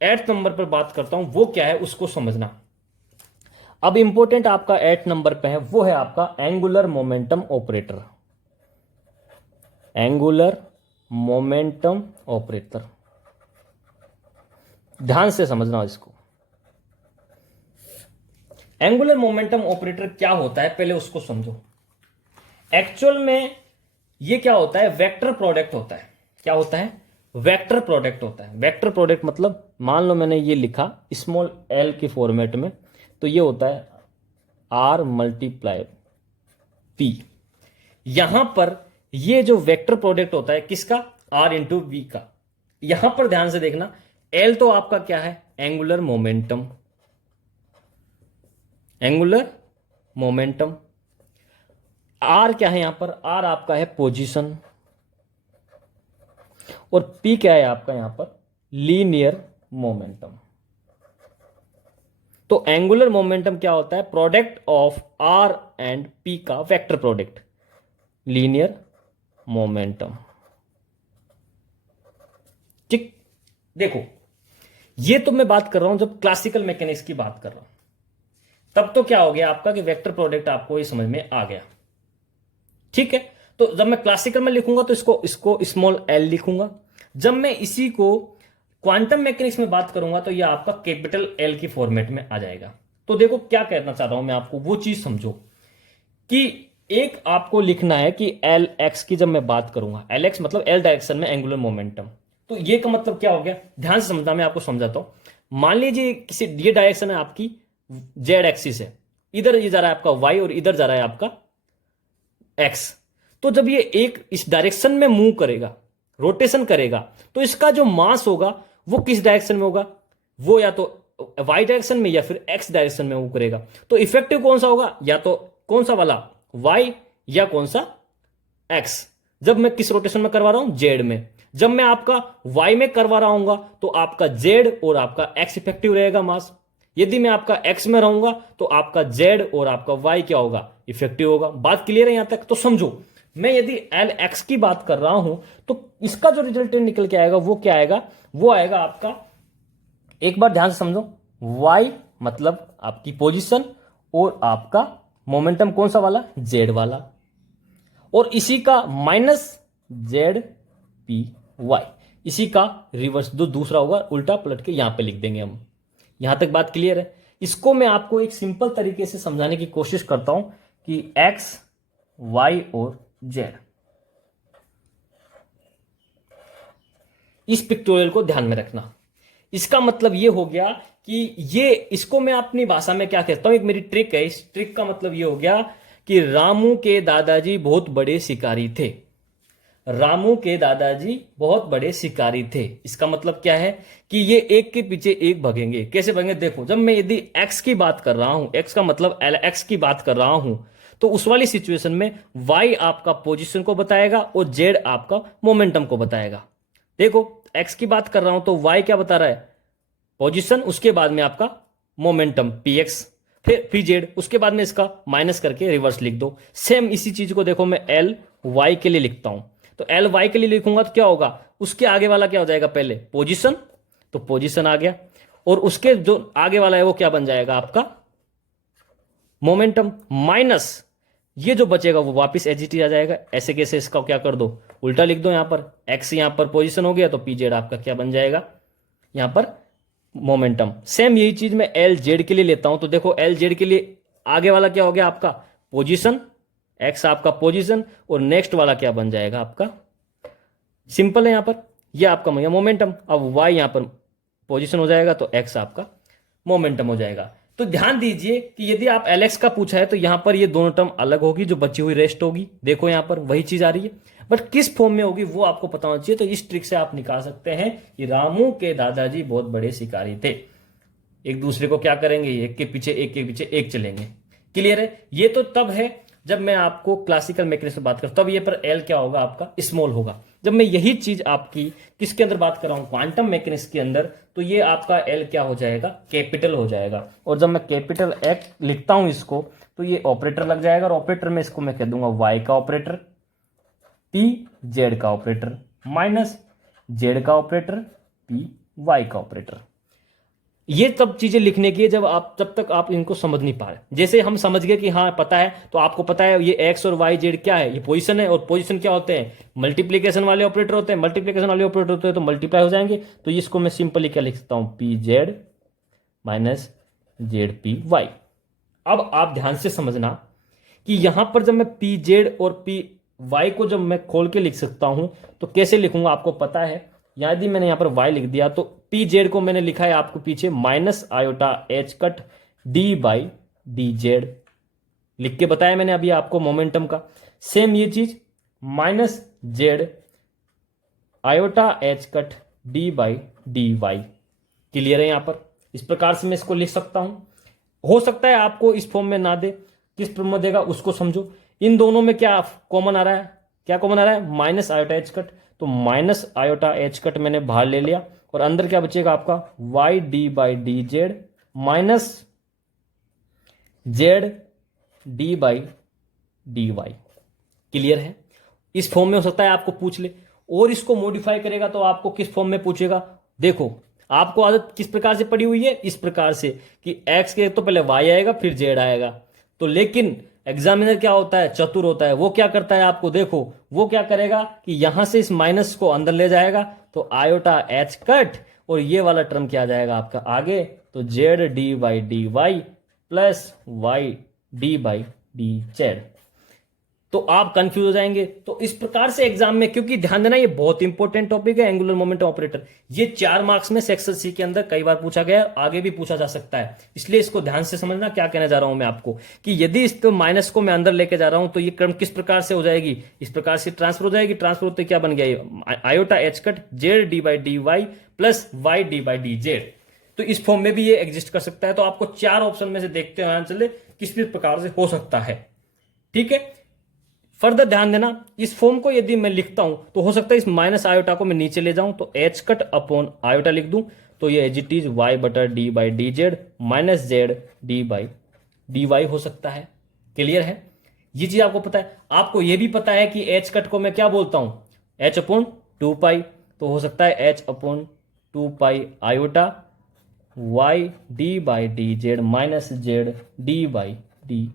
8 नंबर पर बात करता हूं, वो क्या है उसको समझना। अब इंपॉर्टेंट आपका 8 नंबर पे है, वो है आपका angular momentum operator. Angular momentum operator, ध्यान से समझना इसको। एंगुलर मोमेंटम ऑपरेटर क्या होता है पहले उसको समझो। एक्चुअल में ये क्या होता है, वेक्टर प्रोडक्ट होता है। क्या होता है, वेक्टर प्रोडक्ट होता है। वेक्टर प्रोडक्ट मतलब, मान लो मैंने ये लिखा स्मॉल एल के फॉर्मेट में, तो ये होता है आर मल्टीप्लाई पी। यहां पर ये जो वेक्टर प्रोडक्ट होता है किसका, आर इंटू वी का। यहां पर ध्यान से देखना, एल तो आपका क्या है, angular momentum, angular momentum. R क्या है यहां पर, आर आपका है पोजीशन, और पी क्या है आपका यहां पर, लीनियर मोमेंटम। तो एंगुलर मोमेंटम क्या होता है, product of r and p का वेक्टर प्रोडक्ट, लीनियर मोमेंटम। ठीक, देखो ये तो मैं बात कर रहा हूं जब क्लासिकल मैकेनिक्स की बात कर रहा हूं, तब तो क्या हो गया आपका कि वेक्टर प्रोडक्ट आपको ये समझ में आ गया। ठीक है, तो जब मैं क्लासिकल में लिखूंगा तो इसको स्मॉल एल लिखूंगा। जब मैं इसी को क्वांटम मैकेनिक्स में बात करूंगा तो ये आपका कैपिटल एल की फॉर्मेट में आ जाएगा। तो देखो क्या कहना चाह रहा हूं मैं आपको, वो चीज समझो कि एक आपको लिखना है कि एल एक्स की जब मैं बात करूंगा, एल एक्स मतलब एल डायरेक्शन में एंगुलर मोमेंटम, तो ये का मतलब क्या हो गया, ध्यान से समझना, मैं आपको समझाता हूं। मान लीजिए किसी ये डायरेक्शन है आपकी जेड एक्सिस है, इधर ये जा रहा है आपका वाई और इधर जा रहा है आपका एक्स। तो जब ये एक इस डायरेक्शन में मूव करेगा, रोटेशन करेगा, तो इसका जो मास होगा वो किस डायरेक्शन में होगा, वो या तो वाई डायरेक्शन में या फिर एक्स डायरेक्शन में मूव करेगा। तो इफेक्टिव कौन सा होगा, या तो कौन सा वाला वाई या कौन सा एक्स। जब मैं किस रोटेशन में करवा रहा हूं, जेड में। जब मैं आपका वाई में करवा रहा हूंगा तो आपका जेड और आपका एक्स इफेक्टिव रहेगा मास। यदि मैं आपका एक्स में रहूंगा तो आपका जेड और आपका वाई क्या होगा, इफेक्टिव होगा। बात क्लियर है यहां तक? तो समझो, मैं यदि एल एक्स की बात कर रहा हूं तो इसका जो रिजल्टेंट निकल के आएगा वो क्या आएगा, वो आएगा आपका, एक बार ध्यान से समझो, y मतलब आपकी पोजीशन और आपका मोमेंटम कौन सा वाला, z वाला, और इसी का माइनस जेड पी वाई, इसी का रिवर्स जो दूसरा होगा उल्टा पलट के यहां पे लिख देंगे हम। यहां तक बात क्लियर है? इसको मैं आपको एक सिंपल तरीके से समझाने की कोशिश करता हूं कि x, y और z। इस पिक्टोरियल को ध्यान में रखना। इसका मतलब ये हो गया कि ये, इसको मैं अपनी भाषा में क्या कहता हूं, एक मेरी ट्रिक है। इस ट्रिक का मतलब ये हो गया कि रामू के दादाजी बहुत बड़े शिकारी थे। रामू के दादाजी बहुत बड़े शिकारी थे। इसका मतलब क्या है कि ये एक के पीछे एक भागेंगे। कैसे भागेंगे, देखो, जब मैं यदि x की बात कर रहा हूं, x का मतलब LX की बात कर रहा हूं, तो उस वाली सिचुएशन में y आपका पोजीशन को बताएगा और z आपका मोमेंटम को बताएगा। देखो, x की बात कर रहा हूं तो y क्या बता रहा है, पोजीशन, उसके बाद में आपका मोमेंटम px, फिर pz, उसके बाद में इसका माइनस करके रिवर्स लिख दो। सेम इसी चीज को देखो मैं एल वाई के लिए लिखता हूं, तो एल वाई के लिए लिखूंगा तो क्या होगा, उसके आगे वाला क्या हो जाएगा, पहले पोजीशन, तो पोजीशन आ गया, और उसके जो आगे वाला है वो क्या बन जाएगा आपका मोमेंटम, माइनस ये जो बचेगा वो वापस एजीटी आ जाएगा। ऐसे कैसे, इसका क्या कर दो, उल्टा लिख दो। यहां पर एक्स यहां पर पोजीशन हो गया तो पीजेड आपका क्या बन जाएगा, यहां पर मोमेंटम। सेम यही चीज मैं एल जेड के लिए लेता हूं, तो देखो एल जेड के लिए आगे वाला क्या हो गया आपका पोजीशन, एक्स आपका पोजीशन, और नेक्स्ट वाला क्या बन जाएगा आपका, सिंपल है यहां पर, ये आपका मोमेंटम। अब वाई यहां पर पोजीशन हो जाएगा तो एक्स आपका मोमेंटम हो जाएगा। तो ध्यान दीजिए कि यदि आप एलएक्स का पूछा है तो यहां पर ये दोनों टर्म अलग होगी, जो बची हुई रेस्ट होगी, देखो यहां पर वही चीज आ रही है, बट किस फॉर्म में होगी वो आपको पता होना चाहिए। तो इस ट्रिक से आप निकाल सकते हैं कि रामू के दादाजी बहुत बड़े शिकारी थे। एक दूसरे को क्या करेंगे, एक के पीछे एक चलेंगे। क्लियर है? ये तो तब है जब मैं आपको क्लासिकल मैकेनिक्स से बात करता हूं, तब ये पर एल क्या होगा आपका स्मॉल होगा। जब मैं यही चीज आपकी किसके अंदर बात कर रहा हूं, क्वांटम मैकेनिक्स के अंदर, तो ये आपका एल क्या हो जाएगा, कैपिटल हो जाएगा। और जब मैं कैपिटल एक्स लिखता हूं इसको, तो ये ऑपरेटर लग जाएगा, और ऑपरेटर में इसको मैं कह दूंगा वाई का ऑपरेटर, पी जेड का ऑपरेटर, माइनस जेड का ऑपरेटर, पी वाई का ऑपरेटर। ये तब चीजें लिखने की है जब तक आप इनको समझ नहीं पा रहे। जैसे हम समझ गए कि हाँ पता है, तो आपको पता है ये एक्स और वाई जेड क्या है, ये पोजीशन है, और पोजीशन क्या होते हैं, मल्टीप्लीकेशन वाले ऑपरेटर होते हैं। मल्टीप्लीकेशन वाले ऑपरेटर होते हैं तो मल्टीप्लाई हो जाएंगे। तो इसको मैं सिंपली क्या लिख सकता हूं, p z minus z p y. अब आप ध्यान से समझना कि यहां पर जब मैं पी जेड और पी वाई को जब मैं खोल के लिख सकता हूं तो कैसे लिखूंगा आपको पता है। यदि मैंने यहां पर y लिख दिया तो पी जेड को मैंने लिखा है आपको पीछे minus iota h cut d by d Z, लिख के बताया मैंने अभी आपको मोमेंटम का। सेम ये चीज minus z iota h cut d by d y. Clear है? यहां पर इस प्रकार से मैं इसको लिख सकता हूं। हो सकता है आपको इस फॉर्म में ना दे, किस फॉर्म में देगा उसको समझो। इन दोनों में क्या कॉमन आ रहा है, क्या कॉमन आ रहा है, माइनस आयोटा एच कट, तो माइनस आयोटा एच कट मैंने बाहर ले लिया, और अंदर क्या बचेगा आपका y d by d z minus z d by d y. Clear है? इस फॉर्म में हो सकता है आपको पूछ ले, और इसको मॉडिफाई करेगा तो आपको किस फॉर्म में पूछेगा। देखो आपको आदत किस प्रकार से पड़ी हुई है, इस प्रकार से कि एक्स के तो पहले वाई आएगा फिर जेड आएगा। तो लेकिन एग्जामिनर क्या होता है, चतुर होता है, वो क्या करता है आपको देखो, वो क्या करेगा कि यहां से इस माइनस को अंदर ले जाएगा, तो आयोटा एच कट और ये वाला टर्म क्या आ जाएगा आपका आगे, तो z d by d y plus y d by d z. तो आप कंफ्यूज हो जाएंगे। तो इस प्रकार से एग्जाम में, क्योंकि ध्यान देना ये बहुत इंपॉर्टेंट टॉपिक है एंगुलर मोमेंटम ऑपरेटर, ये 4 मार्क्स में सेक्शन सी के अंदर कई बार पूछा गया है, आगे भी पूछा जा सकता है, इसलिए इसको ध्यान से समझना। क्या कहने जा रहा हूं मैं आपको कि यदि इस तो माइनस को मैं अंदर लेके जा रहा हूं तो ये क्रम किस प्रकार से हो जाएगी, इस प्रकार से ट्रांसफर हो जाएगी। ट्रांसफर होते क्या बन गया, iota h cut z d by d y plus y d by d z. तो इस फॉर्म में भी ये एग्जिस्ट कर सकता है। तो आपको 4 ऑप्शन में से देखते हुए चले किस प्रकार से हो सकता है। ठीक है, फर्दर ध्यान देना, इस फॉर्म को यदि मैं लिखता हूं तो हो सकता है इस माइनस आयोटा को मैं नीचे ले जाऊं तो एच कट अपॉन आयोटा लिख दूं, तो ये as it is y butter d by d z minus z d by d y हो सकता है। क्लियर है, ये चीज आपको पता है। आपको ये भी पता है कि एच कट को मैं क्या बोलता हूं, एच अपॉन 2 पाई, तो हो सकता है h upon 2 pi iota y d by d z minus z d by d.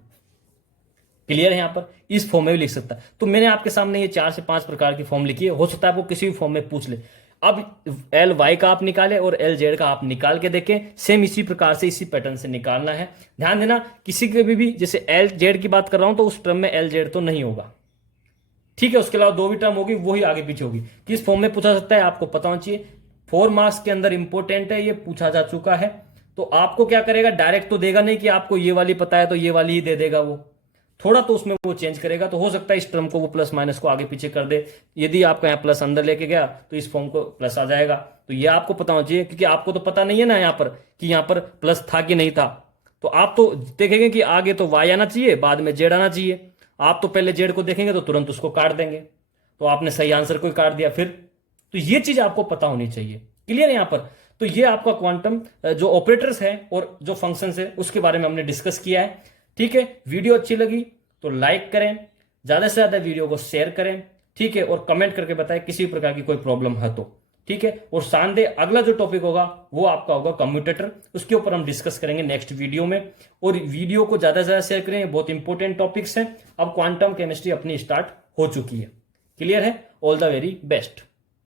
Clear है, यहां पर इस फॉर्म में भी लिख सकता है। तो मैंने आपके सामने ये 4 से 5 प्रकार की फॉर्म लिखी है, हो सकता है आपको किसी भी फॉर्म में पूछ ले। अब एल वाई का आप निकाले और एल जेड का आप निकाल के देखें, सेम इसी प्रकार से इसी पैटर्न से निकालना है। ध्यान देना, किसी के भी जैसे एल जेड की बात कर रहा हूं तो उस टर्म में एल जेड तो नहीं होगा, ठीक है, उसके अलावा 2 भी टर्म होगी, वही आगे पीछे होगी। किस फॉर्म में पूछा सकता है आपको पता होना चाहिए। 4 मार्क्स के अंदर इंपॉर्टेंट है, ये पूछा जा चुका है। तो आपको क्या करेगा, डायरेक्ट तो देगा नहीं कि आपको ये वाली पता है तो ये वाली ही दे देगा, वो थोड़ा तो उसमें वो चेंज करेगा। तो हो सकता है इस टर्म को वो प्लस माइनस को आगे पीछे कर दे। यदि आपका यहाँ प्लस अंदर लेके गया तो इस फॉर्म को प्लस आ जाएगा। तो ये आपको पता होना चाहिए, क्योंकि आपको तो पता नहीं है ना यहाँ पर कि यहाँ पर प्लस था कि नहीं था। तो आप तो देखेंगे कि आगे तो वाई आना चाहिए, बाद में जेड आना चाहिए। आप तो पहले जेड को देखेंगे तो तुरंत उसको काट देंगे, तो आपने सही आंसर को काट दिया फिर। तो ये चीज आपको पता होनी चाहिए। क्लियर है यहाँ पर। तो ये आपका क्वांटम जो ऑपरेटर्स है और जो फंक्शंस है उसके बारे में हमने डिस्कस किया है। ठीक है, वीडियो अच्छी लगी तो लाइक करें, ज्यादा से ज्यादा वीडियो को शेयर करें, ठीक है, और कमेंट करके बताएं किसी प्रकार की कोई प्रॉब्लम है तो, ठीक है। और शानदेह अगला जो टॉपिक होगा वो आपका होगा कम्यूटेटर, उसके ऊपर हम डिस्कस करेंगे नेक्स्ट वीडियो में। और वीडियो को ज्यादा से ज्यादा शेयर करें, बहुत इंपॉर्टेंट टॉपिक्स हैं। अब क्वांटम केमिस्ट्री अपनी स्टार्ट हो चुकी है। क्लियर है, ऑल द वेरी बेस्ट।